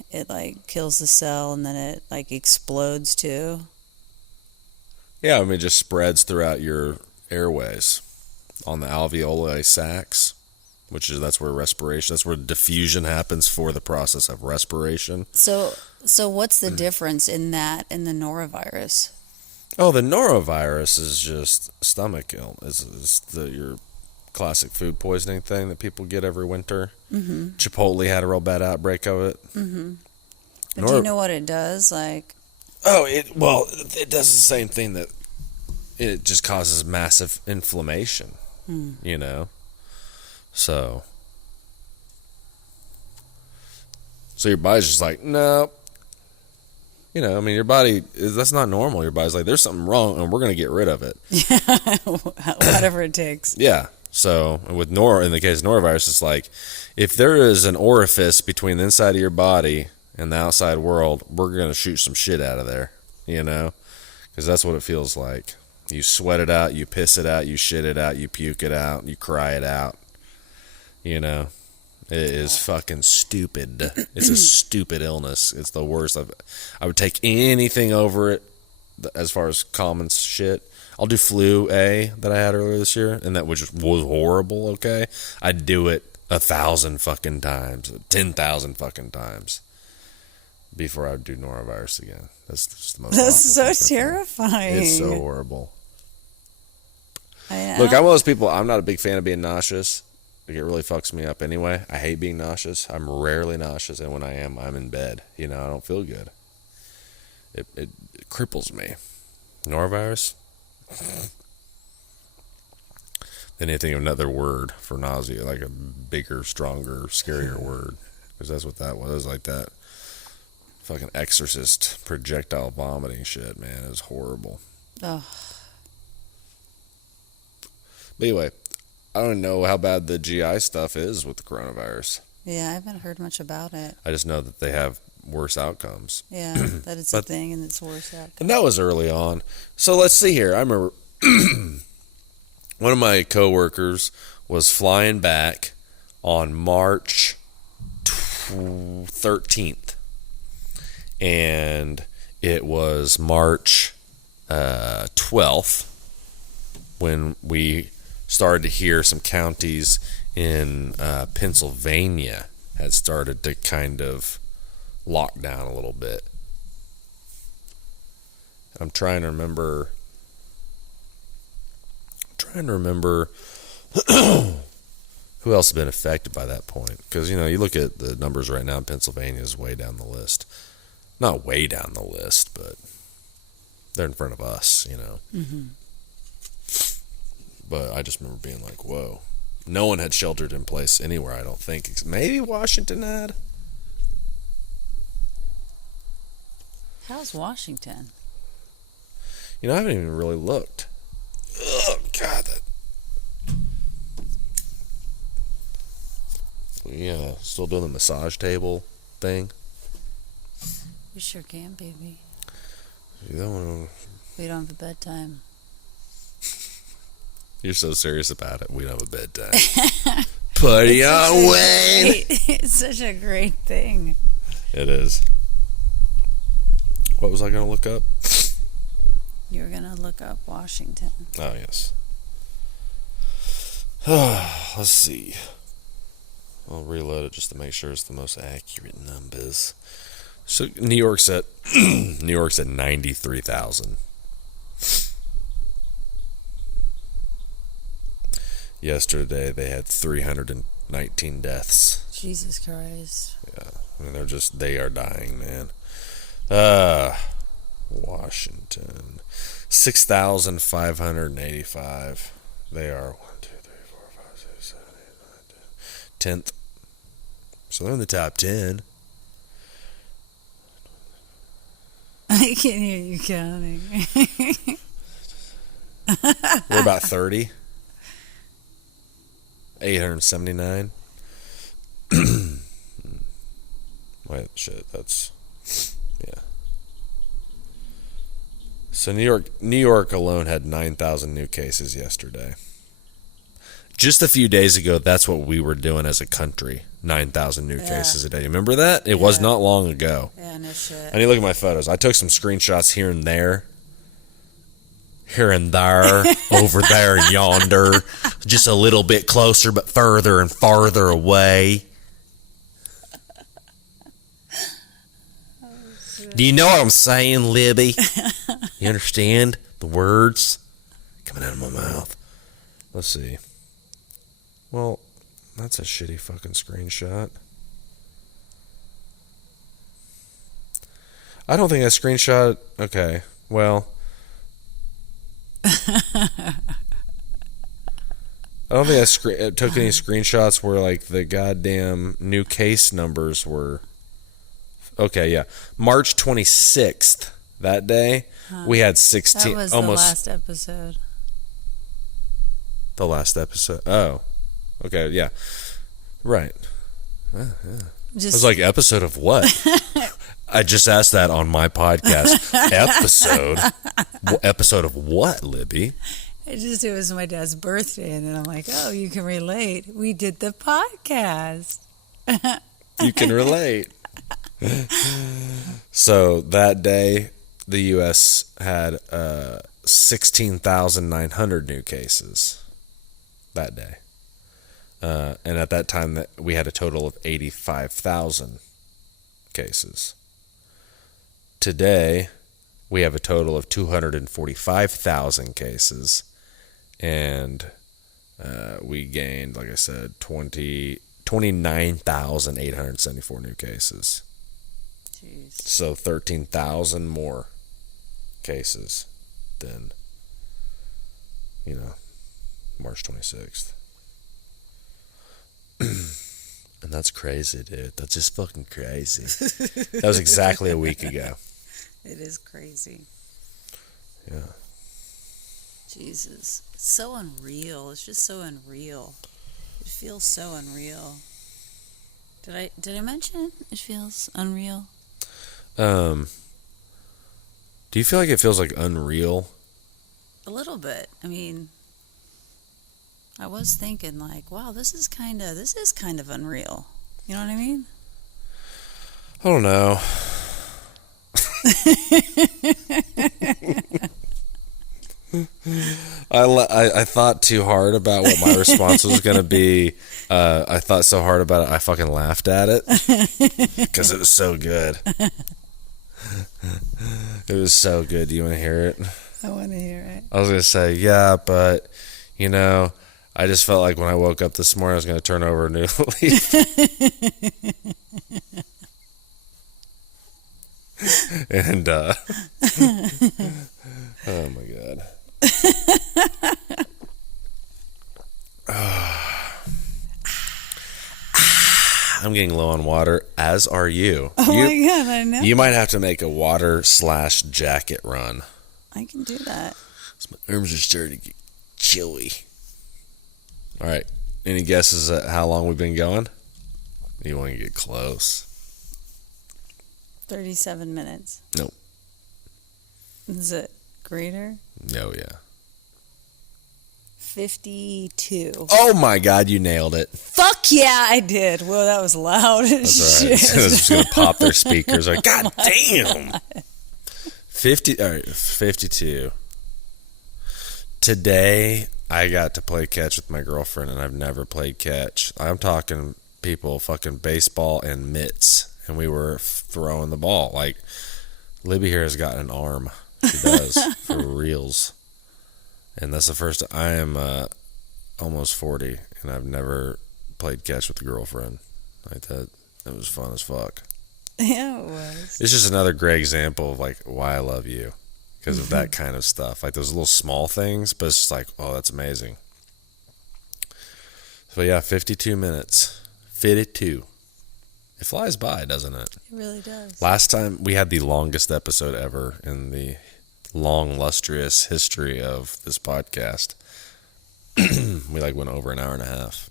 it, like, kills the cell and then it, like, explodes too. Yeah, I mean, it just spreads throughout your airways on the alveoli sacs. That's where respiration, that's where diffusion happens for the process of respiration. So what's the difference in that and the norovirus? Oh, the norovirus is just stomach illness. It's your classic food poisoning thing that people get every winter. Mm-hmm. Chipotle had a real bad outbreak of it. Mm-hmm. But do you know what it does? Like, it does the same thing, that it just causes massive inflammation. So your body's just like, no. Your body, that's not normal. Your body's like, there's something wrong, and we're going to get rid of it. Whatever it takes. Yeah. So with in the case of norovirus, it's like, if there is an orifice between the inside of your body in the outside world, we're going to shoot some shit out of there, you know? Because that's what it feels like. You sweat it out, you piss it out, you shit it out, you puke it out, you cry it out. You know? It is fucking stupid. It's a stupid illness. It's the worst. I would take anything over it as far as common shit. I'll do flu A that I had earlier this year, and that was horrible, okay? I'd do it 1,000 fucking times, 10,000 fucking times before I would do norovirus again. That's just the most That's awful so fucking thing. terrifying. It's so horrible. I Look, I'm one of those people, I'm not a big fan of being nauseous. It really fucks me up anyway. I hate being nauseous. I'm rarely nauseous, and when I am, I'm in bed. You know, I don't feel good. It cripples me. Norovirus? Then you think of another word for nausea, like a bigger, stronger, scarier word. Because that's what that was, like that fucking exorcist projectile vomiting shit, man. It was horrible. Oh. But anyway, I don't know how bad the GI stuff is with the coronavirus. Yeah, I haven't heard much about it. I just know that they have worse outcomes. Yeah, that it's a thing and it's worse out. And that was early on. So let's see here. I remember one of my coworkers was flying back on March 13th. And it was March 12th when we started to hear some counties in Pennsylvania had started to kind of lock down a little bit. I'm trying to remember who else has been affected by that point. Because, you know, you look at the numbers right now, Pennsylvania is way down the list. Not way down the list, but they're in front of us, you know. Mm-hmm. But I just remember being like, whoa. No one had sheltered in place anywhere, I don't think. Maybe Washington had. How's Washington? You know, I haven't even really looked. Oh, God. Yeah, still doing the massage table thing. We sure can, baby. You don't wanna... We don't have a bedtime. You're so serious about it. We don't have a bedtime. Party on, Wayne! It's such a great thing. It is. What was I going to look up? You're going to look up Washington. Oh, yes. Let's see. I'll reload it just to make sure it's the most accurate numbers. So New York's at 93,000. Yesterday they had 319 deaths. Jesus Christ. Yeah, I mean they are dying, man. Washington, 6,585. They are 1, 2, 3, 4, 5, 6, 7, 8, 9, 10. 10th. So they're in the top 10. I can hear you counting. We're about 30. 879. Wait, shit, that's... Yeah. So New York alone had 9,000 new cases yesterday. Just a few days ago, that's what we were doing as a country. 9,000 new cases a day. Remember that? It was not long ago. Yeah, no shit. I need to look at my photos. I took some screenshots here and there. Here and there. Over there and yonder. Just a little bit closer, but further and farther away. Do you know what I'm saying, Libby? You understand the words coming out of my mouth? Let's see. Well, that's a shitty fucking screenshot. I don't think I screenshot. Okay, well. I don't think I took any screenshots where, like, the goddamn new case numbers were. Okay, yeah. March 26th, that day, we had 16. That was almost the last episode. The last episode. Oh. Okay, yeah. Right. Yeah. It was like, episode of what? I just asked that on my podcast episode of what, Libby? It was my dad's birthday, and then I'm like, oh, you can relate. We did the podcast. You can relate. So that day, the U.S. had 16,900 new cases that day. And at that time, we had a total of 85,000 cases. Today, we have a total of 245,000 cases. And we gained, like I said, 29,874 new cases. Jeez. So 13,000 more cases than, March 26th. And that's crazy, dude. That's just fucking crazy. That was exactly a week ago. It is crazy. Yeah. Jesus. It's so unreal. It's just so unreal. It feels so unreal. Did I mention it feels unreal? Do you feel like it feels like unreal? A little bit. I mean, I was thinking like, wow, this is kind of unreal. You know what I mean? I don't know. I thought too hard about what my response was going to be. I thought so hard about it, I fucking laughed at it because it was so good. It was so good. Do you want to hear it? I want to hear it. I was going to say, yeah, but, I just felt like when I woke up this morning, I was going to turn over a new leaf. And, oh my God. I'm getting low on water, as are you. Oh my God, I know. You might have to make a water/jacket run. I can do that. My arms are starting to get chilly. All right. Any guesses at how long we've been going? You want to get close? 37 minutes. Nope. Is it greater? No, yeah. 52. Oh my God, you nailed it. Fuck yeah, I did. Well, that was loud as That's all right. shit. I was just going to pop their speakers. Like, God damn. 52. Today, I got to play catch with my girlfriend, and I've never played catch. I'm talking people fucking baseball and mitts, and we were throwing the ball. Like, Libby here has got an arm. She does, for reals. And that's the first. I am almost 40, and I've never played catch with a girlfriend like that. It was fun as fuck. Yeah, it was. It's just another great example of like why I love you, because of that kind of stuff. Like those little small things, but it's just like, oh, that's amazing. So yeah, 52 minutes. 52. It flies by, doesn't it? It really does. Last time we had the longest episode ever in the long, lustrous history of this podcast. We went over an hour and a half.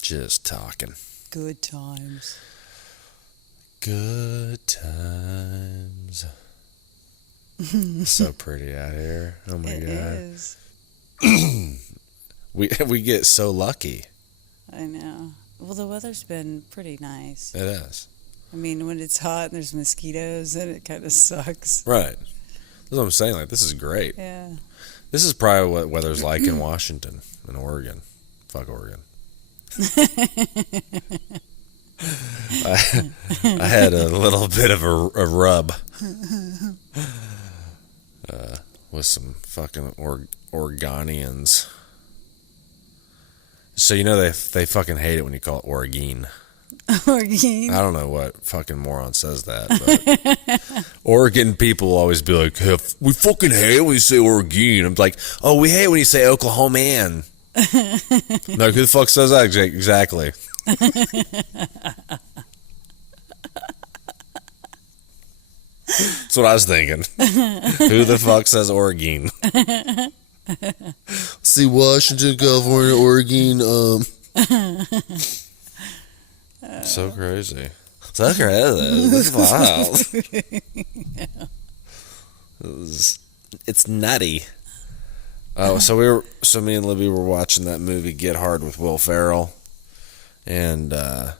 Just talking. Good times. Good times. So pretty out here. Oh my It God. is. We get so lucky. I know. Well, the weather's been pretty nice. It is. I mean, when it's hot and there's mosquitoes, then it kind of sucks. Right. That's what I'm saying. Like, this is great. Yeah. This is probably what weather's like in Washington and Oregon. Fuck Oregon. I had a little bit of a rub with some fucking Oregonians. So they fucking hate it when you call it Oregon. Oregon. I don't know what fucking moron says that, but Oregon people will always be like, hey, we fucking hate it when you say Oregon. I'm like, oh, we hate it when you say Oklahoman. Like, who the fuck says that exactly? That's what I was thinking. Who the fuck says Oregon? See, Washington, California, Oregon. So crazy. Sucker, wow. It's nutty. Oh, so me and Libby were watching that movie Get Hard with Will Ferrell and the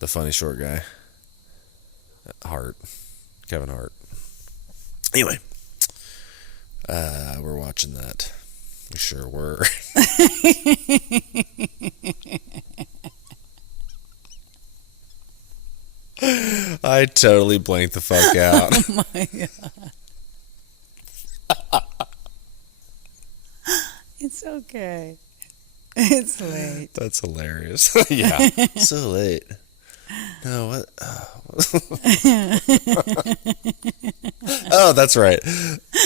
funny short guy, Kevin Hart. Anyway, we're watching that. We sure were. I totally blanked the fuck out. Oh my God. It's okay. It's late. That's hilarious. Yeah. So late. No, what? Oh, that's right.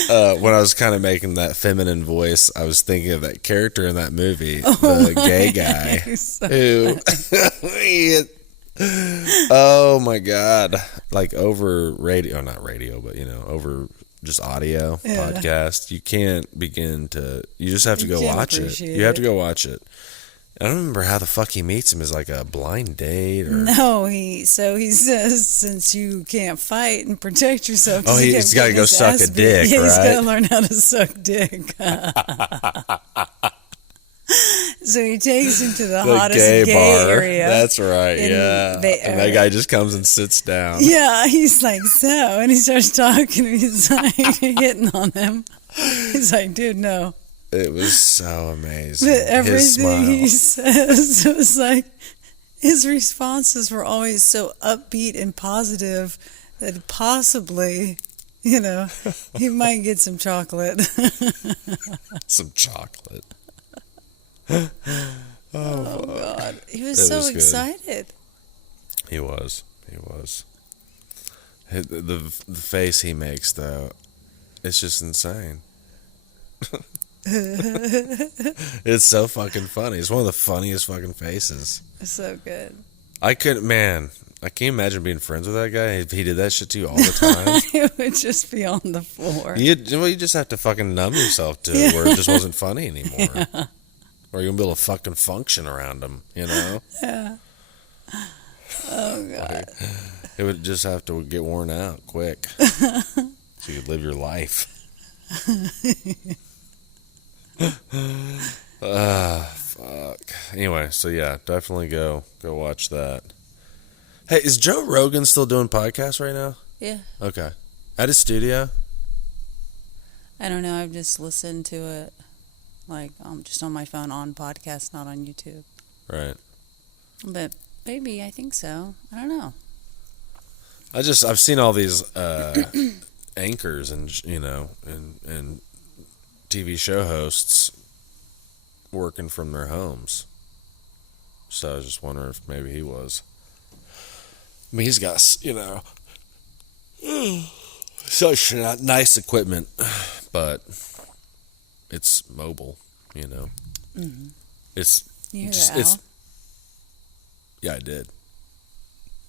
When I was kind of making that feminine voice, I was thinking of that character in that movie, the gay guy who. Oh my God! Like over radio, not radio, but over just audio podcast. You can't begin to. You just have to go watch it. You have to go watch it. I don't remember how the fuck he meets him. Is like a blind date or no? He says since you can't fight and protect yourself, he's got to go suck a dick, yeah, right? He's got to learn how to suck dick. So he takes him to the hottest gay bar area. That's right, yeah. And that guy just comes and sits down. Yeah, he's like, so, and he starts talking, and he's like hitting on him. He's like, dude, no. It was so amazing. But everything he says was like, his responses were always so upbeat and positive that possibly, he might get some chocolate. Some chocolate. Oh God. He was so excited. He was. The face he makes, though, it's just insane. It's so fucking funny. It's one of the funniest fucking faces. It's so good. I can't imagine being friends with that guy. If he did that shit to you all the time, it would just be on the floor. You just have to fucking numb yourself to it where it just wasn't funny anymore. Yeah. Or you won't be able to fucking function around him, Yeah. Oh, God. It would just have to get worn out quick so you could live your life. Fuck. Anyway, so yeah, definitely go watch that. Hey, is Joe Rogan still doing podcasts right now? Yeah. Okay. At his studio? I don't know. I've just listened to it. Like, just on my phone on podcast, not on YouTube. Right. But maybe, I think so. I don't know. I've seen all these anchors and and TV show hosts working from their homes. So I was just wondering if maybe he was. I mean, he's got such nice equipment, but it's mobile, Mm-hmm. It's You hear just that, Al? Yeah, I did.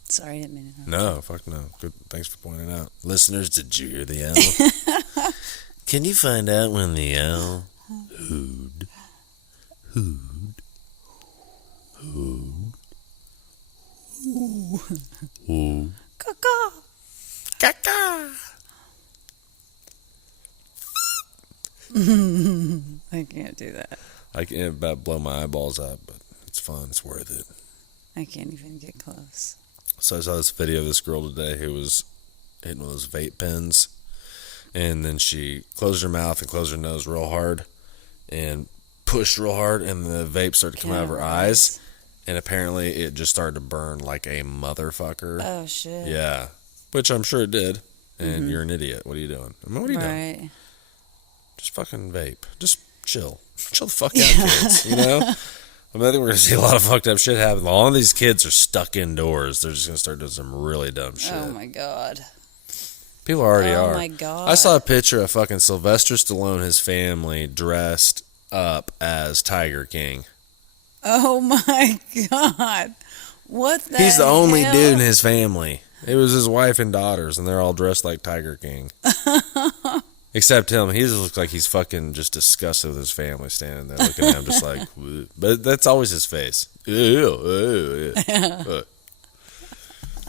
Sorry, I didn't mean to. No, fuck no. Good. Thanks for pointing out. Listeners, did you hear the owl? Can you find out when the owl hooed? Ooh. Caca. Caca. I can't do that. I can't about blow my eyeballs out, but it's fun. It's worth it. I can't even get close. So I saw this video of this girl today who was hitting one of those vape pens, and then she closed her mouth and closed her nose real hard and pushed real hard, and the vape started to come out of her eyes, and apparently it just started to burn like a motherfucker. Oh, shit. Yeah, which I'm sure it did, and you're an idiot. What are you doing? I mean, what are you doing? Just fucking vape. Just chill. Chill the fuck out, kids, I mean, I think we're going to see a lot of fucked up shit happen. All of these kids are stuck indoors. They're just going to start doing some really dumb shit. Oh, my God. People already are. Oh, my God. I saw a picture of fucking Sylvester Stallone and his family dressed up as Tiger King. Oh, my God. What the He's the only hell? dude in his family. It was his wife and daughters, and they're all dressed like Tiger King. Except him. He just looks like he's fucking just disgusted with his family standing there looking at him just like, but that's always his face.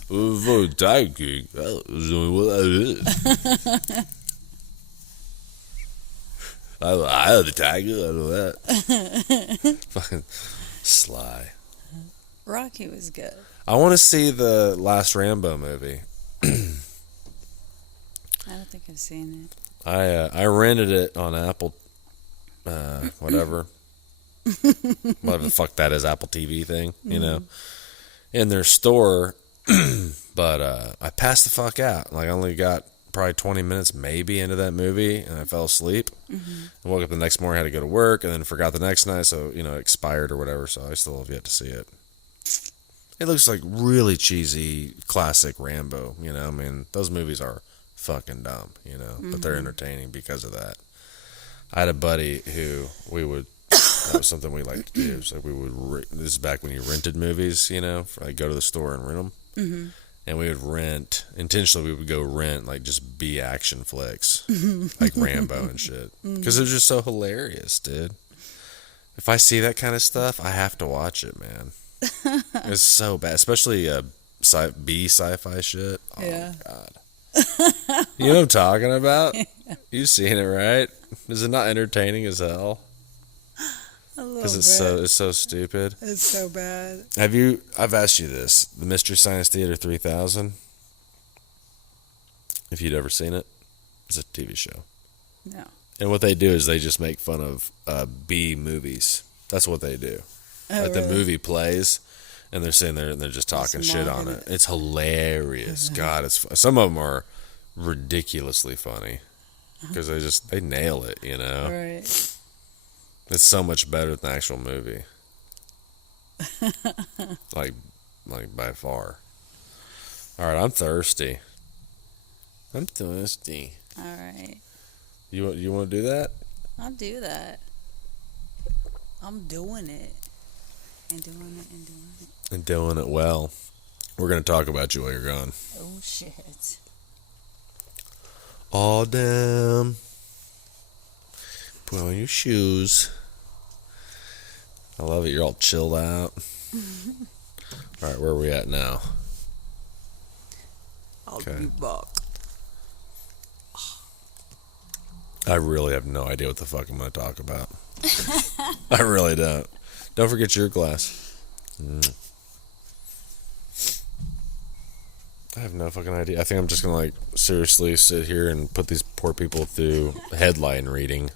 For Tiger King, that was what I did. I the tiger, I know that. Fucking sly. Rocky was good. I want to see the last Rambo movie. I don't think I've seen it. I rented it on Apple, whatever the fuck that is, Apple TV thing, you know, in their store. But I passed the fuck out. Like, I only got probably 20 minutes maybe into that movie, and I fell asleep. I woke up the next morning, had to go to work, and then forgot the next night, so, you know, it expired or whatever, so I still have yet to see it. It looks like really cheesy, classic Rambo, you know. I mean, those movies are fucking dumb, you know, but they're entertaining because of that. I had a buddy who that was something we liked to do. It was like this is back when you rented movies, you know, I'd go to the store and rent them. And we would intentionally we would go rent like just B action flicks, like Rambo and shit. Because they're just so hilarious, dude. If I see that kind of stuff, I have to watch it, man. It's so bad, especially B sci-fi shit. Oh, Yeah. my God. You know what I'm talking about? You've seen it, right? Is it not entertaining as hell? Because it's so stupid. It's so bad. I've asked you this, the Mystery Science Theater 3000, if you'd ever seen it. It's a TV show. No. And what they do is they just make fun of B movies. That's what they do. Oh, Like, the really? movie plays, and they're sitting there and they're just talking Just shit on mocking it. It's hilarious. God, some of them are ridiculously funny because they nail it, you know. Right. It's so much better than the actual movie. like by far. All right, I'm thirsty. All right. You want to do that? I'll do that. I'm doing it. And doing it and doing it. And doing it well. We're going to talk about you while you're gone. Oh, shit. Oh, damn. Put on your shoes. I love it. You're all chilled out. All right, where are we at now? I'll Okay. be back. I really have no idea what the fuck I'm going to talk about. I really don't. Don't forget your glass. I have no fucking idea. I think I'm just going to, like, seriously sit here and put these poor people through headline reading.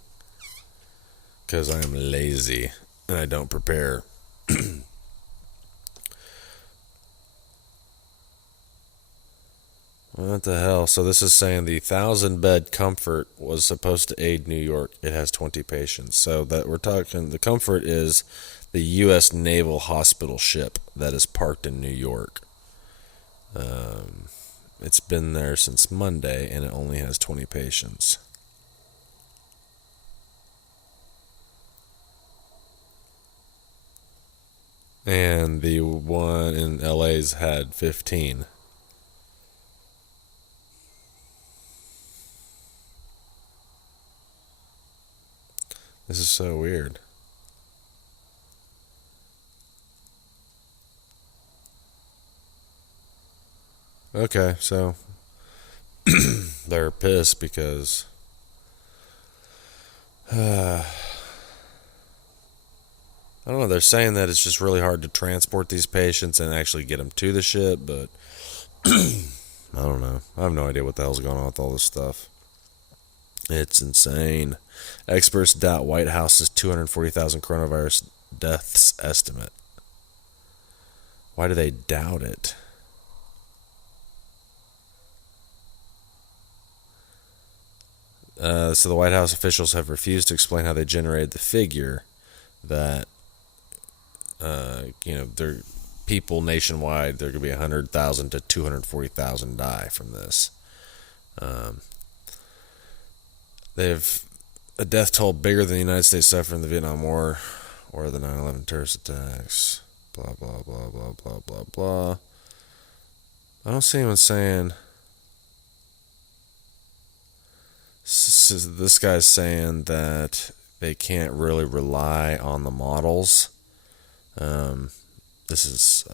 Because I am lazy and I don't prepare. What the hell? So this is saying the 1,000-bed Comfort was supposed to aid New York. It has 20 patients. So that we're talking, the Comfort is the U.S. Naval Hospital ship that is parked in New York. It's been there since Monday, and it only has 20 patients. And the one in LA's had 15. This is so weird. Okay, so they're pissed because I don't know, they're saying that it's just really hard to transport these patients and actually get them to the ship, but I don't know. I have no idea what the hell's going on with all this stuff. It's insane. Experts doubt White House's 240,000 coronavirus deaths estimate. Why do they doubt it? So the White House officials have refused to explain how they generated the figure that, there people nationwide, there could be 100,000 to 240,000 die from this. They have a death toll bigger than the United States suffered in the Vietnam War or the 9/11 terrorist attacks. Blah, blah, blah, blah, blah, blah, blah. I don't see anyone saying... This guy's saying that they can't really rely on the models. This is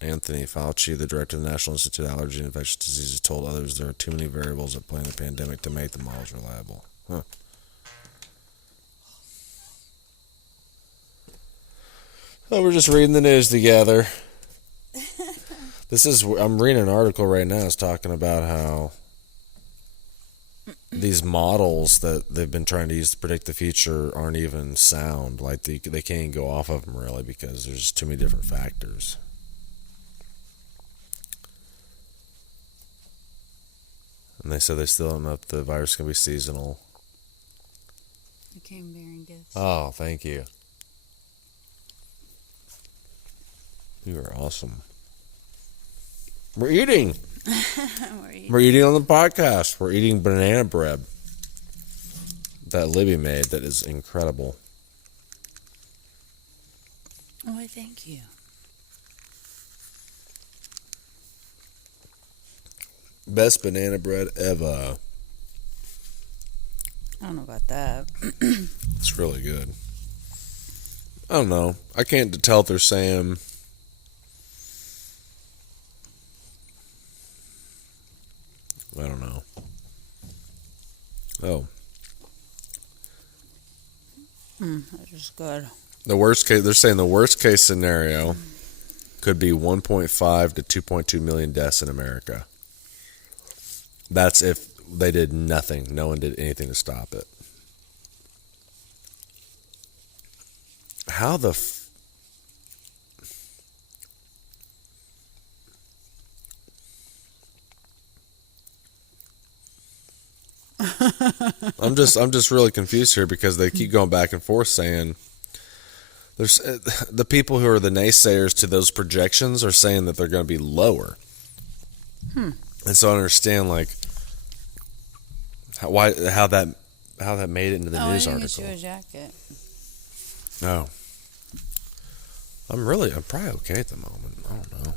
Anthony Fauci, the director of the National Institute of Allergy and Infectious Diseases, told others there are too many variables at play in the pandemic to make the models reliable. Huh. Oh, we're just reading the news together. I'm reading an article right now. It's talking about how these models that they've been trying to use to predict the future aren't even sound. Like they can't even go off of them really because there's just too many different factors. And they said they still don't know if the virus is going to be seasonal. I came bearing gifts. Oh, thank you. You are awesome. We're eating. We're eating on the podcast. We're eating banana bread that Libby made that is incredible. Oh, I thank you. Best banana bread ever. I don't know about that. It's really good. I don't know. I can't tell if they're saying... I don't know. Oh. That is good. The worst case, they're saying the worst case scenario could be 1.5 to 2.2 million deaths in America. That's if they did nothing. No one did anything to stop it. How the I'm just really confused here because they keep going back and forth saying there's the people who are the naysayers to those projections are saying that they're going to be lower. And so I understand like how that made it into the news I article. get you a jacket. No. I'm probably okay at the moment. I don't know.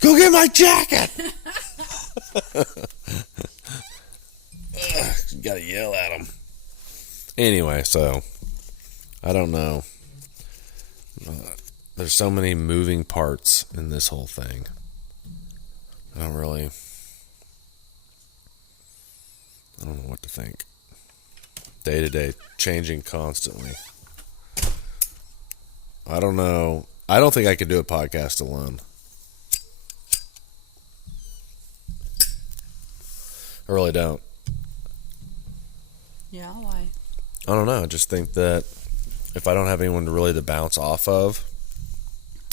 Go get my jacket! You gotta yell at him. Anyway, so I don't know. There's so many moving parts in this whole thing. I don't know what to think. Day to day, changing constantly. I don't know. I don't think I could do a podcast alone. I really don't. Yeah, why? I don't know. I just think that if I don't have anyone to bounce off of.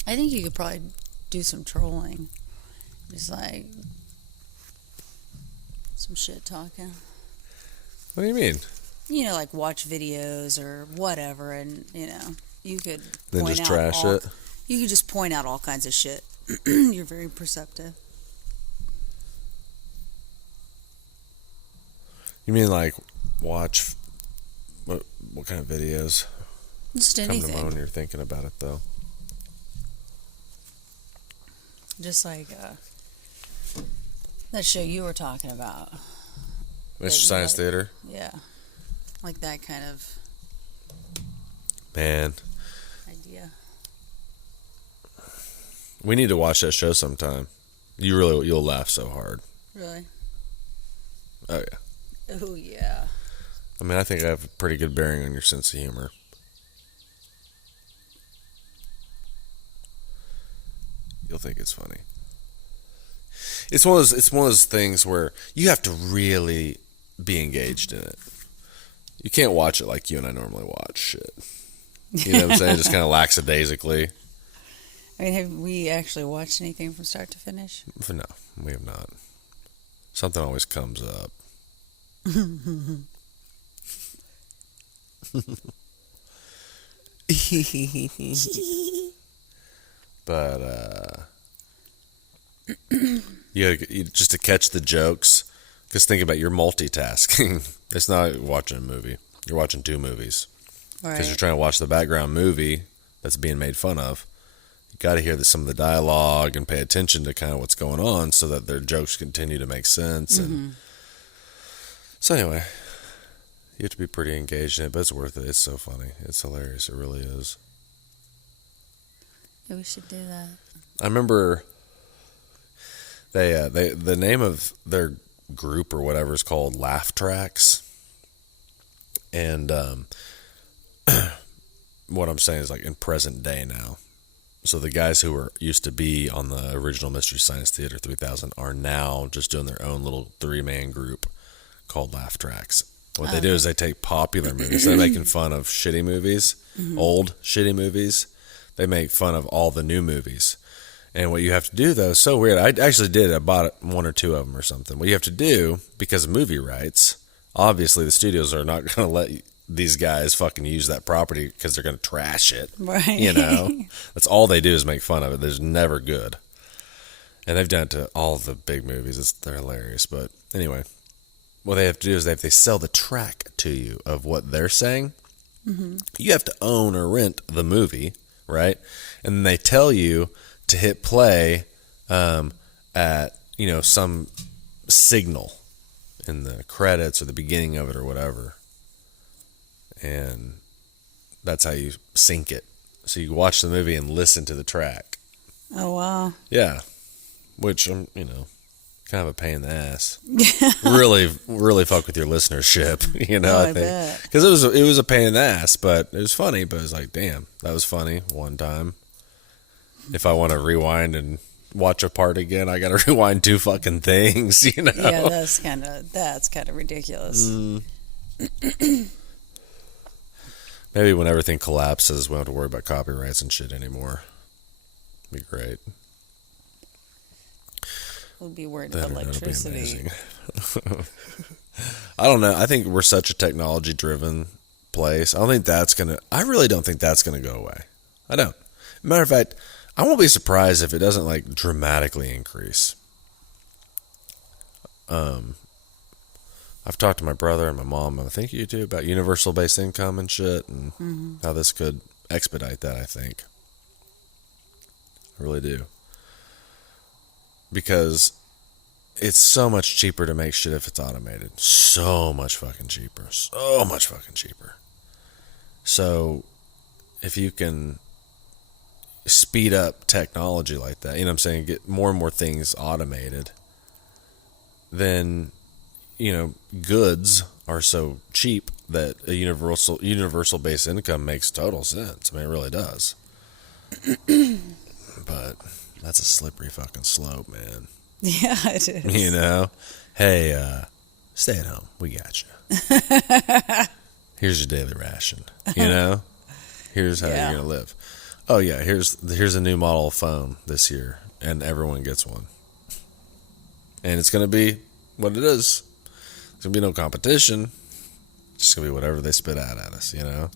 I think you could probably do some trolling. Just like some shit talking. What do you mean? You know, like watch videos or whatever, and you could Then point just out trash it? You could just point out all kinds of shit. You're very perceptive. You mean like watch what kind of videos? Just Come to anything. mind when you're thinking about it though. Just like that show you were talking about. Mr. Science Theater? Yeah. Like that kind of Man, idea. we need to watch that show sometime. You'll laugh so hard. Really? Oh yeah. Oh, yeah. I mean, I think I have a pretty good bearing on your sense of humor. You'll think it's funny. It's one of those things where you have to really be engaged in it. You can't watch it like you and I normally watch shit. You know what I'm saying? Just kind of lackadaisically. I mean, have we actually watched anything from start to finish? No, we have not. Something always comes up. But you just to catch the jokes, because think about it, you're multitasking. It's not watching a movie. You're watching two movies because Right. you're trying to watch the background movie that's being made fun of. You got to hear some of the dialogue and pay attention to kind of what's going on so that their jokes continue to make sense. And so anyway, You have to be pretty engaged in it, but it's worth it. It's so funny. It's hilarious. It really is. Yeah, we should do that. I remember they the name of their group or whatever is called Laugh Tracks, and what I'm saying is like in present day now. So the guys who were used to be on the original Mystery Science Theater 3000 are now just doing their own little 3-man group called Laugh Tracks. What they do is they take popular movies. Instead of making fun of shitty movies, old shitty movies, they make fun of all the new movies. And what you have to do, though, is so weird. I actually did. I bought 1 or 2 of them or something. What you have to do, because of movie rights, obviously the studios are not going to let these guys fucking use that property because they're going to trash it. Right. You know? That's all they do is make fun of it. There's never good. And they've done it to all the big movies. They're hilarious. But anyway, what they have to do is they sell the track to you of what they're saying. Mm-hmm. You have to own or rent the movie, right? And then they tell you to hit play at, some signal in the credits or the beginning of it or whatever. And that's how you sync it. So you watch the movie and listen to the track. Oh, wow. Yeah. Which, kind of a pain in the ass. Really, really fuck with your listenership, I think. Because it was a pain in the ass, but it was funny, but it was like, damn, that was funny one time. If I want to rewind and watch a part again, I got to rewind 2 fucking things, Yeah, that's kind of ridiculous. Maybe when everything collapses, we don't have to worry about copyrights and shit anymore. Be great. We'll be worried That about electricity. Be amazing. I don't know. I think we're such a technology-driven place. I really don't think that's gonna go away. I don't. Matter of fact, I won't be surprised if it doesn't like dramatically increase. I've talked to my brother and my mom, and I think you too, about universal basic income and shit, and how this could expedite that, I think. I really do. Because it's so much cheaper to make shit if it's automated. So much fucking cheaper. So much fucking cheaper. So if you can speed up technology like that, get more and more things automated, then goods are so cheap that a universal base income makes total sense. I mean, it really does. But that's a slippery fucking slope, man. Yeah, it is. Hey, stay at home. We got you. Here's your daily ration. Here's how you're gonna live. Oh yeah, here's a new model of phone this year, and everyone gets one. And it's gonna be what it is. There's gonna be no competition. It's just gonna be whatever they spit out at us, Yeah.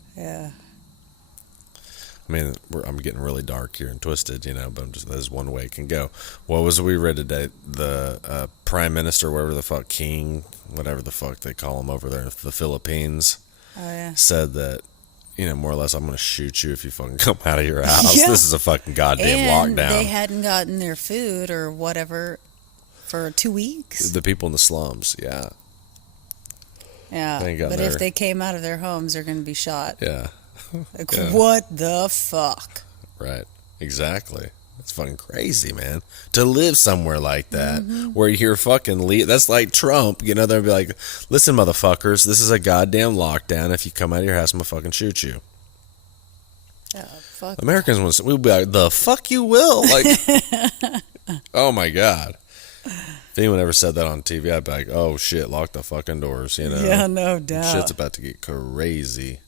I mean, I'm getting really dark here and twisted, but there's one way it can go. What was it we read today? The Prime Minister, whatever the fuck, King, whatever the fuck they call him over there, the Philippines, said that, more or less, I'm going to shoot you if you fucking come out of your house. Yeah. This is a fucking goddamn and lockdown. They hadn't gotten their food or whatever for 2 weeks. The people in the slums, yeah. Yeah, but if they came out of their homes, they're going to be shot. Yeah. Like, what the fuck? Right. Exactly. That's fucking crazy, man. To live somewhere like that, where you're fucking that's like Trump, they'll be like, listen, motherfuckers, this is a goddamn lockdown. If you come out of your house, I'm gonna fucking shoot you. Oh, fuck. Americans we'd be like, the fuck you will. Like, oh my God. If anyone ever said that on TV, I'd be like, oh shit, lock the fucking doors, Yeah, no doubt. Shit's about to get crazy.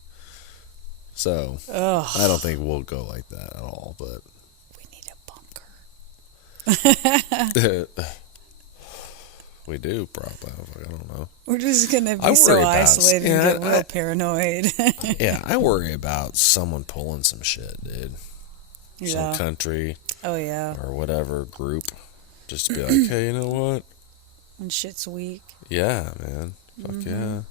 So, I don't think we'll go like that at all, but we need a bunker. we do, probably. I don't know. We're just going to be so isolated and get real paranoid. Yeah, I worry about someone pulling some shit, dude. Some country. Oh, yeah. Or whatever group. Just to be like, hey, you know what? When shit's weak. Yeah, man. Fuck yeah.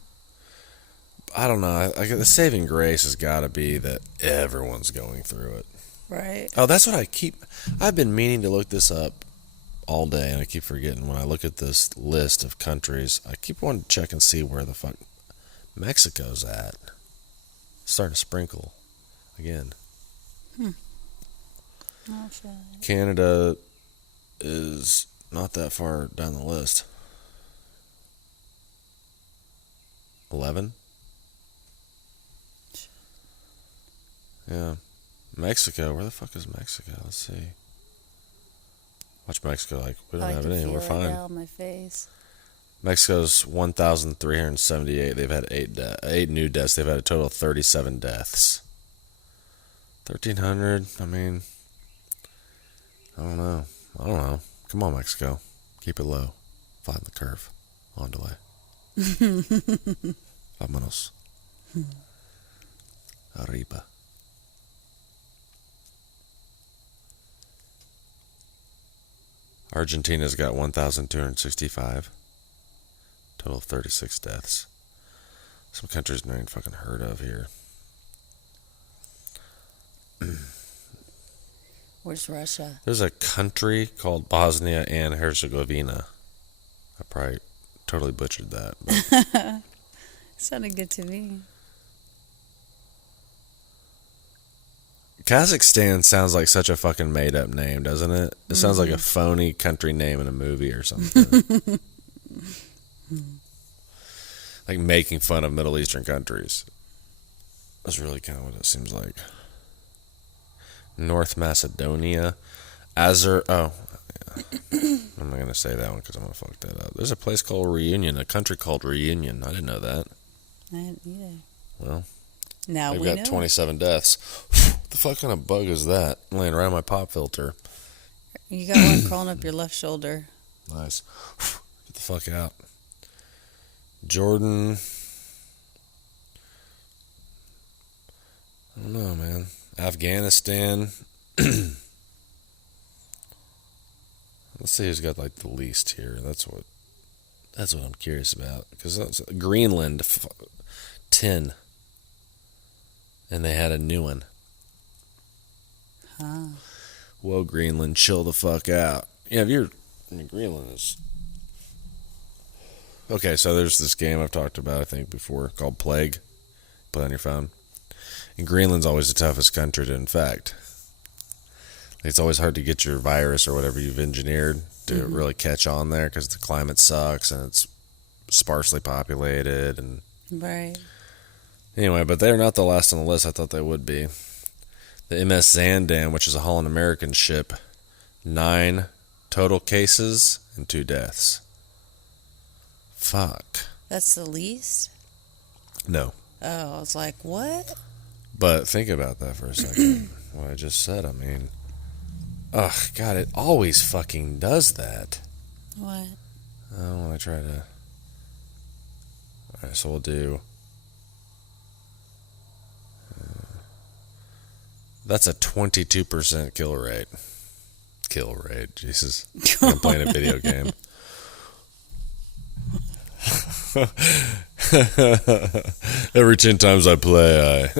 I don't know. The saving grace has got to be that everyone's going through it. Right. Oh, that's what I've been meaning to look this up all day, and I keep forgetting. When I look at this list of countries, I keep wanting to check and see where the fuck Mexico's at. Starting to sprinkle again. Oh, shit. Canada is not that far down the list. 11? Yeah. Mexico, where the fuck is Mexico? Let's see. Watch Mexico, like, we don't I have can any, feel we're it fine. down my face. Mexico's 1,378. They've had 8 new deaths. They've had a total of 37 deaths. 1,300, I mean, I don't know. Come on, Mexico. Keep it low. Flatten the curve. On delay. Vámonos. Arriba. Argentina's got 1,265. Total of 36 deaths. Some countries no ain't fucking heard of here. Where's Russia? There's a country called Bosnia and Herzegovina. I probably totally butchered that. But Sounded good to me. Kazakhstan sounds like such a fucking made up name, doesn't it? It sounds like a phony country name in a movie or something. Like making fun of Middle Eastern countries. That's really kind of what it seems like. North Macedonia. Oh, yeah. I'm not going to say that one because I'm going to fuck that up. There's a place called Reunion, a country called Reunion. I didn't know that. I didn't either. Well, Now they've we got know. 27 deaths. What the fuck kind of bug is that? Laying right on my pop filter. You got one crawling up your left shoulder. Nice. Get the fuck out. Jordan. I don't know, man. Afghanistan. Let's see who's got like the least here. That's what I'm curious about. Because Greenland, 10, and they had a new one. Huh. Whoa, Greenland, chill the fuck out. Yeah, Greenland is. Okay, so there's this game I've talked about, I think, before called Plague. Put on your phone. And Greenland's always the toughest country to infect. It's always hard to get your virus or whatever you've engineered to really catch on there because the climate sucks and it's sparsely populated. And Right. anyway, but they're not the last on the list. I thought they would be. The MS Zandan, which is a Holland American ship, 9 total cases and 2 deaths. Fuck. That's the least? No. Oh, I was like, what? But think about that for a second. What I just said, I mean. Ugh, God, it always fucking does that. What? Oh, when I try to. Alright, so we'll do. That's a 22% kill rate. Kill rate, Jesus. I'm playing a video game. Every 10 times I play,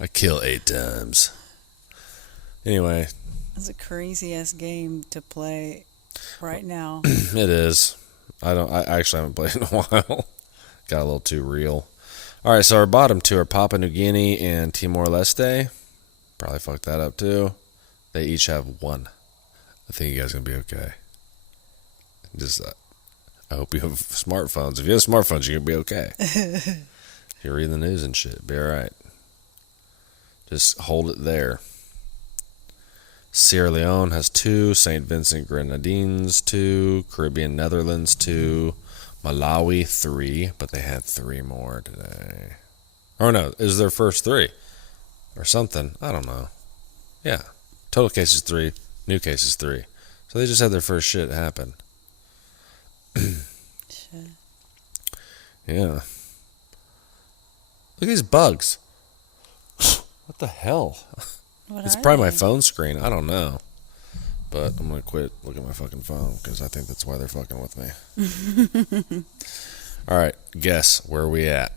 I kill 8 times. Anyway, That's a crazy ass game to play right now. it is. I actually haven't played in a while. Got a little too real. All right, so our bottom 2 are Papua New Guinea and Timor-Leste. Probably fucked that up too. They each have 1. I think you guys are gonna be okay. Just, I hope you have smartphones. If you have smartphones, you're gonna be okay. If you read the news and shit, be all right. Just hold it there. Sierra Leone has 2, St. Vincent Grenadines 2, Caribbean Netherlands 2, Malawi 3, but they had 3 more today. Or no, is their first 3 or something? I don't know. Yeah, total cases 3, new cases 3. So they just had their first shit happen. Shit. Yeah. Look at these bugs. What the hell? What It's are probably my they? phone screen. I don't know. But I'm going to quit looking at my fucking phone because I think that's why they're fucking with me. All right. Guess where are we at?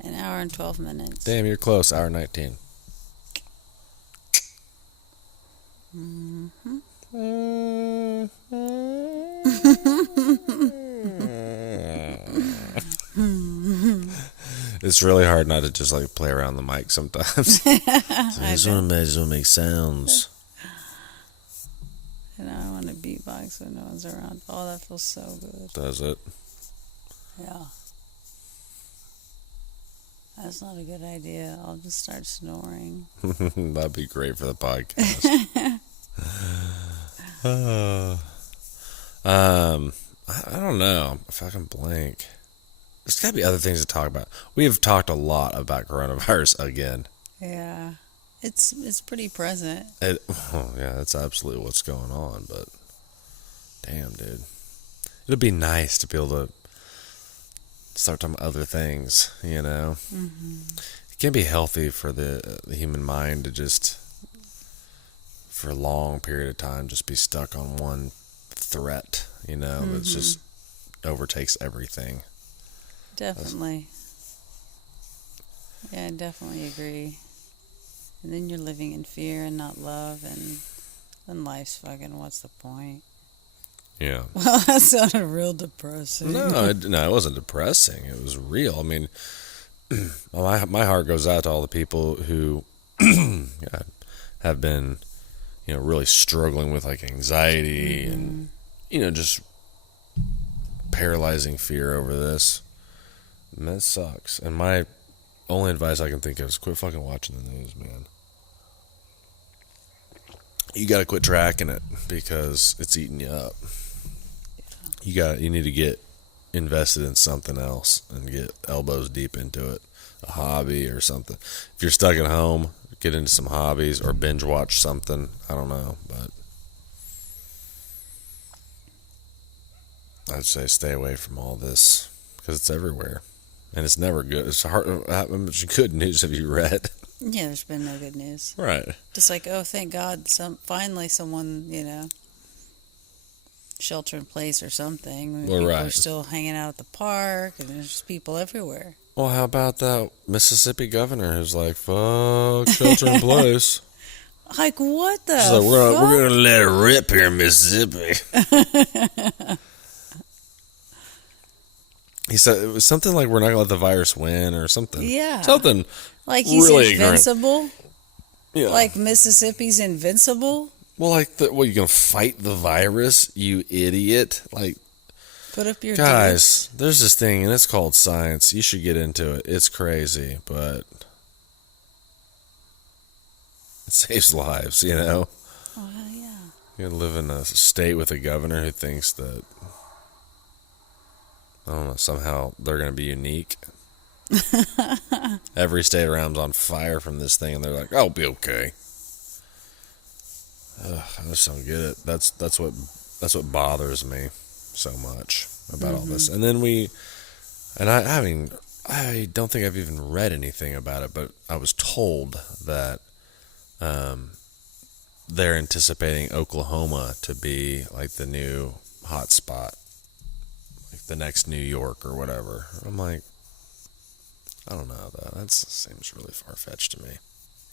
An hour and 12 minutes. Damn, you're close. Hour 19. It's really hard not to just like play around the mic sometimes. I just want to make sounds. And I want to beatbox when no one's around. Oh, that feels so good. Does it? Yeah. That's not a good idea. I'll just start snoring. That'd be great for the podcast. I don't know if I can blank. There's got to be other things to talk about. We have talked a lot about coronavirus again. Yeah. It's pretty present. Yeah, that's absolutely what's going on. But damn, dude, it'd be nice to be able to start talking about other things. You know, It can be healthy for the human mind to just, for a long period of time, just be stuck on one threat. You know, that just overtakes everything. Definitely. Yeah, I definitely agree. And then you're living in fear and not love, and then life's fucking, what's the point? Yeah. Well, that sounded real depressing. No, it wasn't depressing. It was real. I mean, my heart goes out to all the people who have been, really struggling with like anxiety and, just paralyzing fear over this. And that sucks. And my only advice I can think of is quit fucking watching the news, man. You got to quit tracking it because it's eating you up. You need to get invested in something else and get elbows deep into it, a hobby or something. If you're stuck at home, get into some hobbies or binge watch something. I don't know, but I'd say stay away from all this because it's everywhere and it's never good. It's hard. How much good news have you read? Yeah, there's been no good news. Right. Just like, oh, thank God, finally someone, shelter in place or something. Well, People right. are still hanging out at the park, and there's just people everywhere. Well, how about that Mississippi governor who's like, fuck shelter in place? Like, what the She's like, we're fuck? gonna let it rip here in Mississippi. He said it was something like we're not gonna let the virus win or something. Yeah. Something Like he's really invincible? Yeah. Like Mississippi's invincible? Well, like, you gonna fight the virus, you idiot? Like, Put up your guys, there's this thing, and it's called science. You should get into it. It's crazy, but it saves lives, Oh, hell yeah. You live in a state with a governor who thinks that, I don't know, somehow they're going to be unique. Every state around's on fire from this thing, and they're like, "I'll be okay." I just don't get it. That's what bothers me so much about all this. And then I don't think I've even read anything about it, but I was told that they're anticipating Oklahoma to be like the new hot spot, like the next New York or whatever. I'm like, I don't know, though. That seems really far-fetched to me.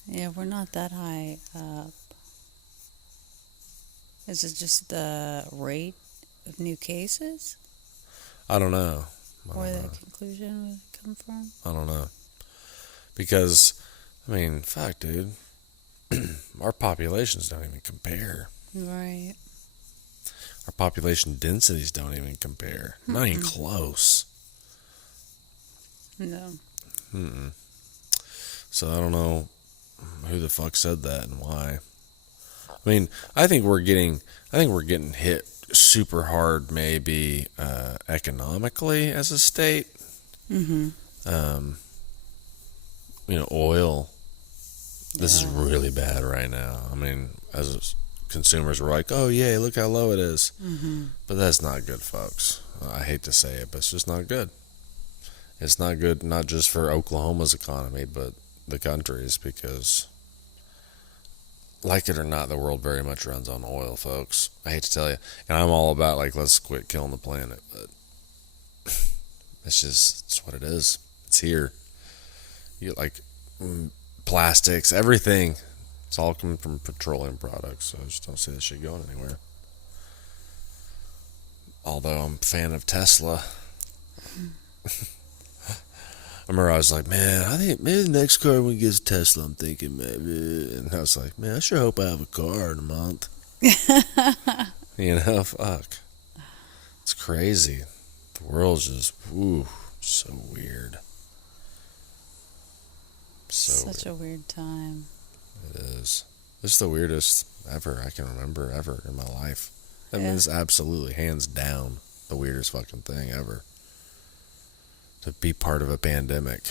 Yeah, we're not that high up. Is it just the rate of new cases? I don't know. Where that conclusion would come from? I don't know. Because, I mean, fuck, dude. Our populations don't even compare. Right. Our population densities don't even compare. Not even close. No. So I don't know who the fuck said that and why. I mean, I think we're getting hit super hard, maybe economically as a state. Oil. This is really bad right now. I mean, as consumers, we're like, "Oh yeah, look how low it is." But that's not good, folks. I hate to say it, but it's just not good. It's not good, not just for Oklahoma's economy, but the country's, because, like it or not, the world very much runs on oil, folks. I hate to tell you. And I'm all about, like, let's quit killing the planet, but it's what it is. It's here. You get, like, plastics, everything. It's all coming from petroleum products, so I just don't see this shit going anywhere. Although I'm a fan of Tesla. I remember I was like, man, I think maybe the next car when we get a Tesla, I'm thinking maybe. And I was like, man, I sure hope I have a car in a month. You know, fuck. It's crazy. The world's just, ooh, so weird. So Such a weird time. it is. It's the weirdest ever I can remember ever in my life. I mean, Yeah. it's absolutely hands down the weirdest fucking thing ever. To be part of a pandemic.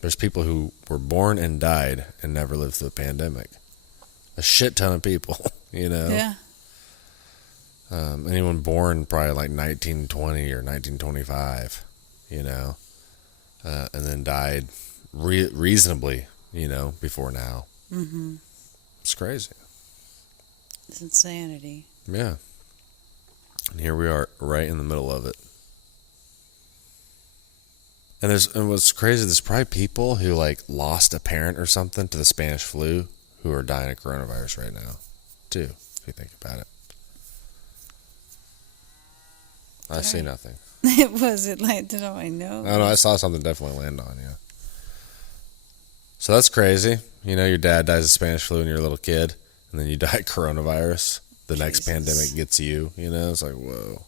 There's people who were born and died and never lived through a pandemic. A shit ton of people, you know? Yeah. Anyone born probably like 1920 or 1925, you know? And then died reasonably, you know, before now. Mm-hmm. It's crazy. It's insanity. Yeah. And here we are right in the middle of it. And what's crazy, there's probably people who like lost a parent or something to the Spanish flu who are dying of coronavirus right now, too, if you think about it. I see nothing. It was it landed on my nose. Oh, no, I saw something definitely land on you. So that's crazy. You know, your dad dies of Spanish flu when you're a little kid, and then you die of coronavirus. The next Jesus. pandemic gets you, you know? It's like, whoa.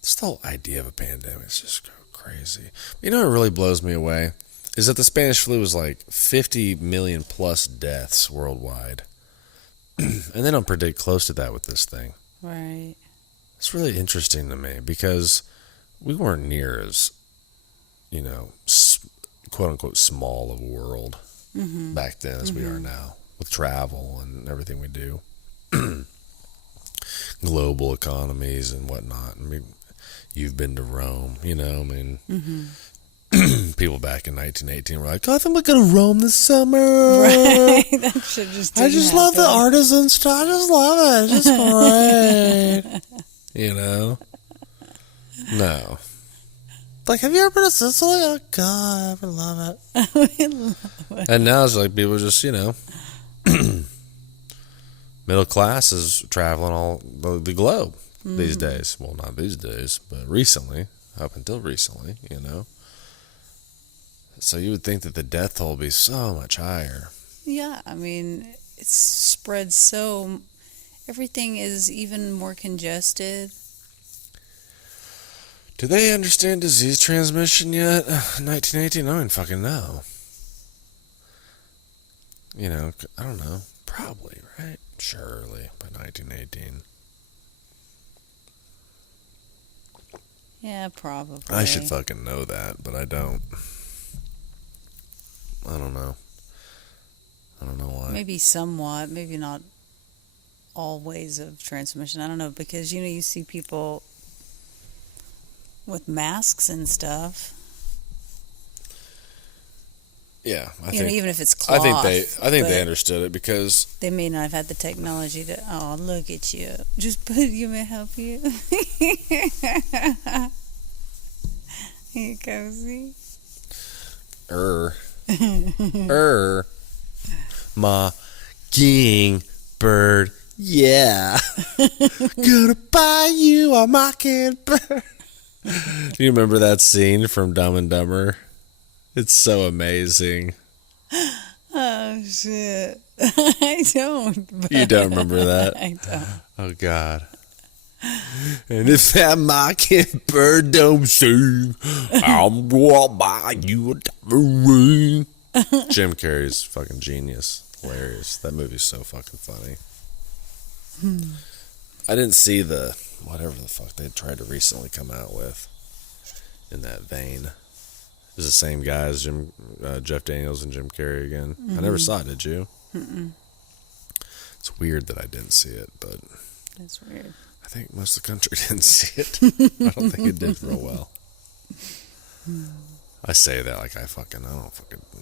This whole idea of a pandemic is just crazy. You know what really blows me away? Is that the Spanish flu was like 50 million plus deaths worldwide. And they don't predict close to that with this thing. Right. It's really interesting to me because we weren't near as, you know, quote unquote small of a world back then as we are now with travel and everything we do. Global economies and whatnot. I mean, you've been to Rome, you know, I mean, people back in 1918 were like, oh, I think we're going to Rome this summer. Right. That shit just I didn't just love the happen. artisan stuff. I just love it. It's just great. You know? No. Like, have you ever been to Sicily? Oh, God, I love it. And now it's like people just, you know, middle class is traveling all the globe these days. Well, not these days, but recently, up until recently, you know. So you would think that the death toll would be so much higher. Yeah, I mean, it's spread so... Everything is even more congested. Do they understand disease transmission yet? 1918? I don't even fucking know. You know, I don't know. Probably, right? Surely, by 1918. Yeah, probably. I should fucking know that, but I don't. I don't know. I don't know why. Maybe somewhat. Maybe not all ways of transmission. I don't know, because, you know, you see people with masks and stuff. Yeah, I You know, think. even if it's cloth. I think but they understood it because they may not have had the technology to, oh, look at you. Just put, you may help you. Here you go, see? Mockingbird, yeah. Gonna buy you a mockingbird. Do you remember that scene from Dumb and Dumber? It's so amazing. Oh, shit. I don't. But You don't remember that? I don't. Oh, God. And if that mockingbird don't sing, I'm gonna buy you a diamond ring. Jim Carrey's fucking genius. Hilarious. That movie's so fucking funny. I didn't see the whatever the fuck they tried to recently come out with in that vein. It was the same guys, Jeff Daniels and Jim Carrey again. I never saw it, did you? It's weird that I didn't see it, but That's weird. I think most of the country didn't see it. I don't think it did real well. I say that like I don't fucking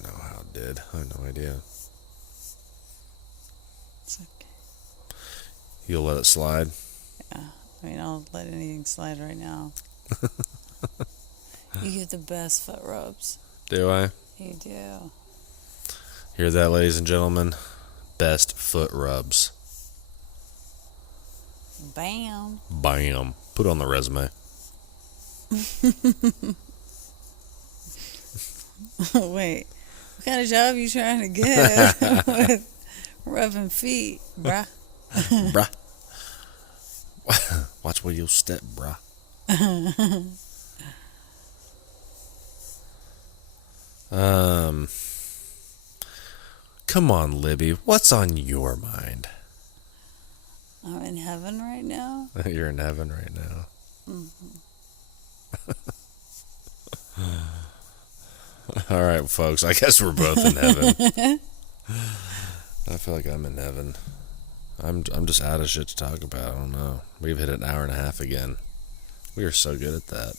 know how it did. I have no idea. It's okay. You'll let it slide? I mean, I'll let anything slide right now. You get the best foot rubs. Do I? You do. Hear that, ladies and gentlemen? Best foot rubs. Bam. Bam. Put it on the resume. Wait, what kind of job you trying to get with rubbing feet, bruh? Bruh. Watch where you step, bruh. Come on, Libby. What's on your mind? I'm in heaven right now. You're in heaven right now. All right, folks. I guess we're both in heaven. I feel like I'm in heaven. I'm just out of shit to talk about. I don't know. We've hit an hour and a half again. We are so good at that.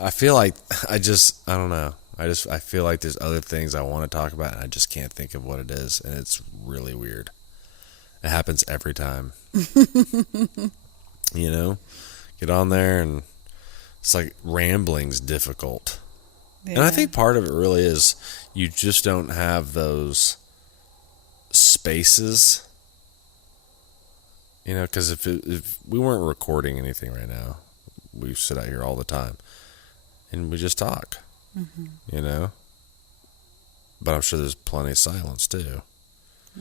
I feel like I don't know. I feel like there's other things I want to talk about and I just can't think of what it is, and it's really weird. It happens every time. You know? Get on there and it's like rambling's difficult. Yeah. And I think part of it really is you just don't have those spaces. You know, because if we weren't recording anything right now, we sit out here all the time and we just talk. You know? But I'm sure there's plenty of silence too.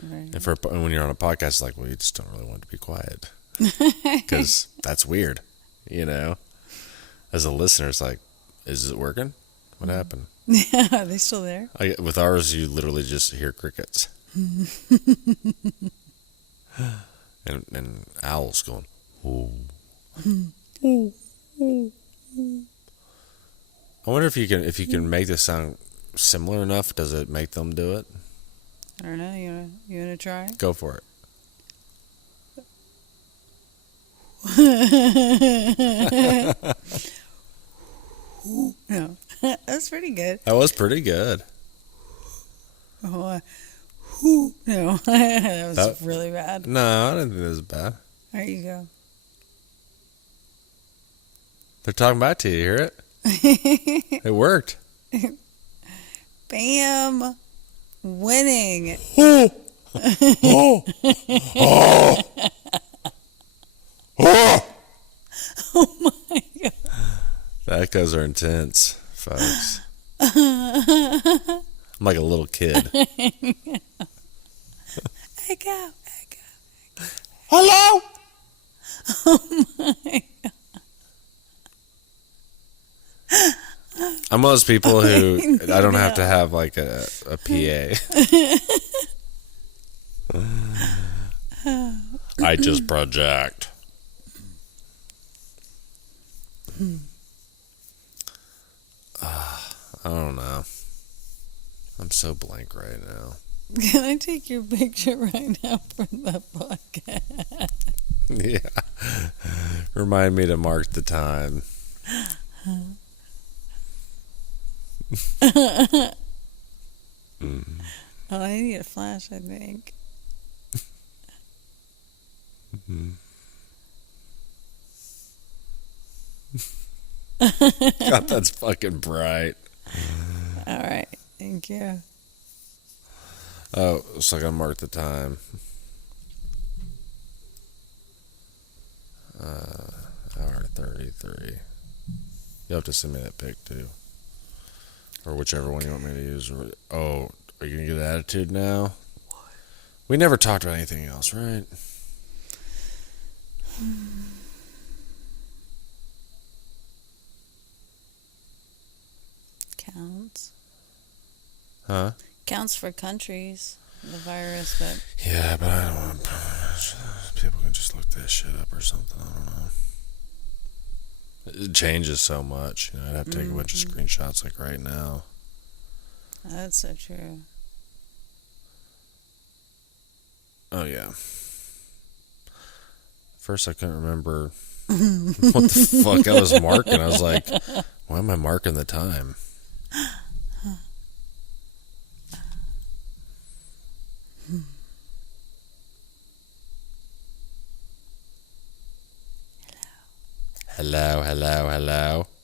Right. And when you're on a podcast, it's like, well, you just don't really want to be quiet. Because that's weird. You know? As a listener, it's like, is it working? What happened? Yeah, are they still there? With ours, you literally just hear crickets. and owls going, ooh. I wonder if you can make this sound similar enough. Does it make them do it? I don't know. You wanna try? Go for it. No, that's pretty good. That was pretty good. Oh, no, that was really bad. No, I didn't think it was bad. There you go. They're talking back to you. You hear it? It worked. Bam, winning. Oh my god. The echoes are intense, folks. I'm like a little kid. Echo. Hello? Oh my god. I'm one of those people who I don't have to know. have like a PA. I just project. I don't know. I'm so blank right now. Can I take your picture right now for the podcast? Yeah. Remind me to mark the time. Oh, I need a flash, I think. God, that's fucking bright. All right. Thank you. Oh, so I gotta mark the time. Hour 33. You'll have to send me that pic too. Or whichever one you want me to use. Oh, are you gonna get an attitude now? We never talked about anything else, right? Counts. Huh? Counts for countries, the virus, but Yeah, but I don't want people can just look that shit up or something. I don't know. It changes so much. You know, I'd have to take a bunch of screenshots like right now. that's so true. Oh yeah. First I couldn't remember what the fuck I was marking. I was like, why am I marking the time? Hello. Hello,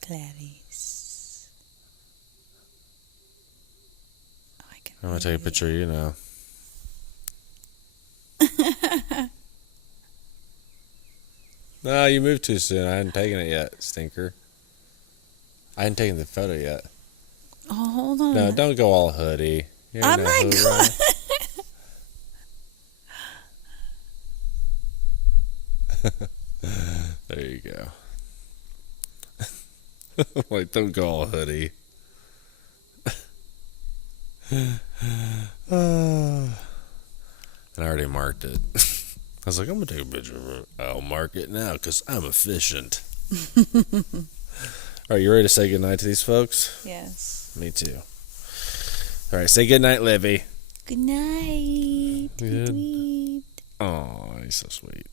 Clarice. Oh, I can I'm gonna take a picture of you now. No, you moved too soon. I hadn't taken it yet, stinker. I hadn't taken the photo yet. Oh, hold on. No, don't go all hoodie. You ain't I'm no not hood going. runner. There you go. Like, don't go all hoodie. And I already marked it. I was like, I'm going to take a picture of it. I'll mark it now because I'm efficient. All right, you ready to say goodnight to these folks? Yes. Me too. All right, say goodnight, Livy. Good night. Good. Good. Oh, he's so sweet.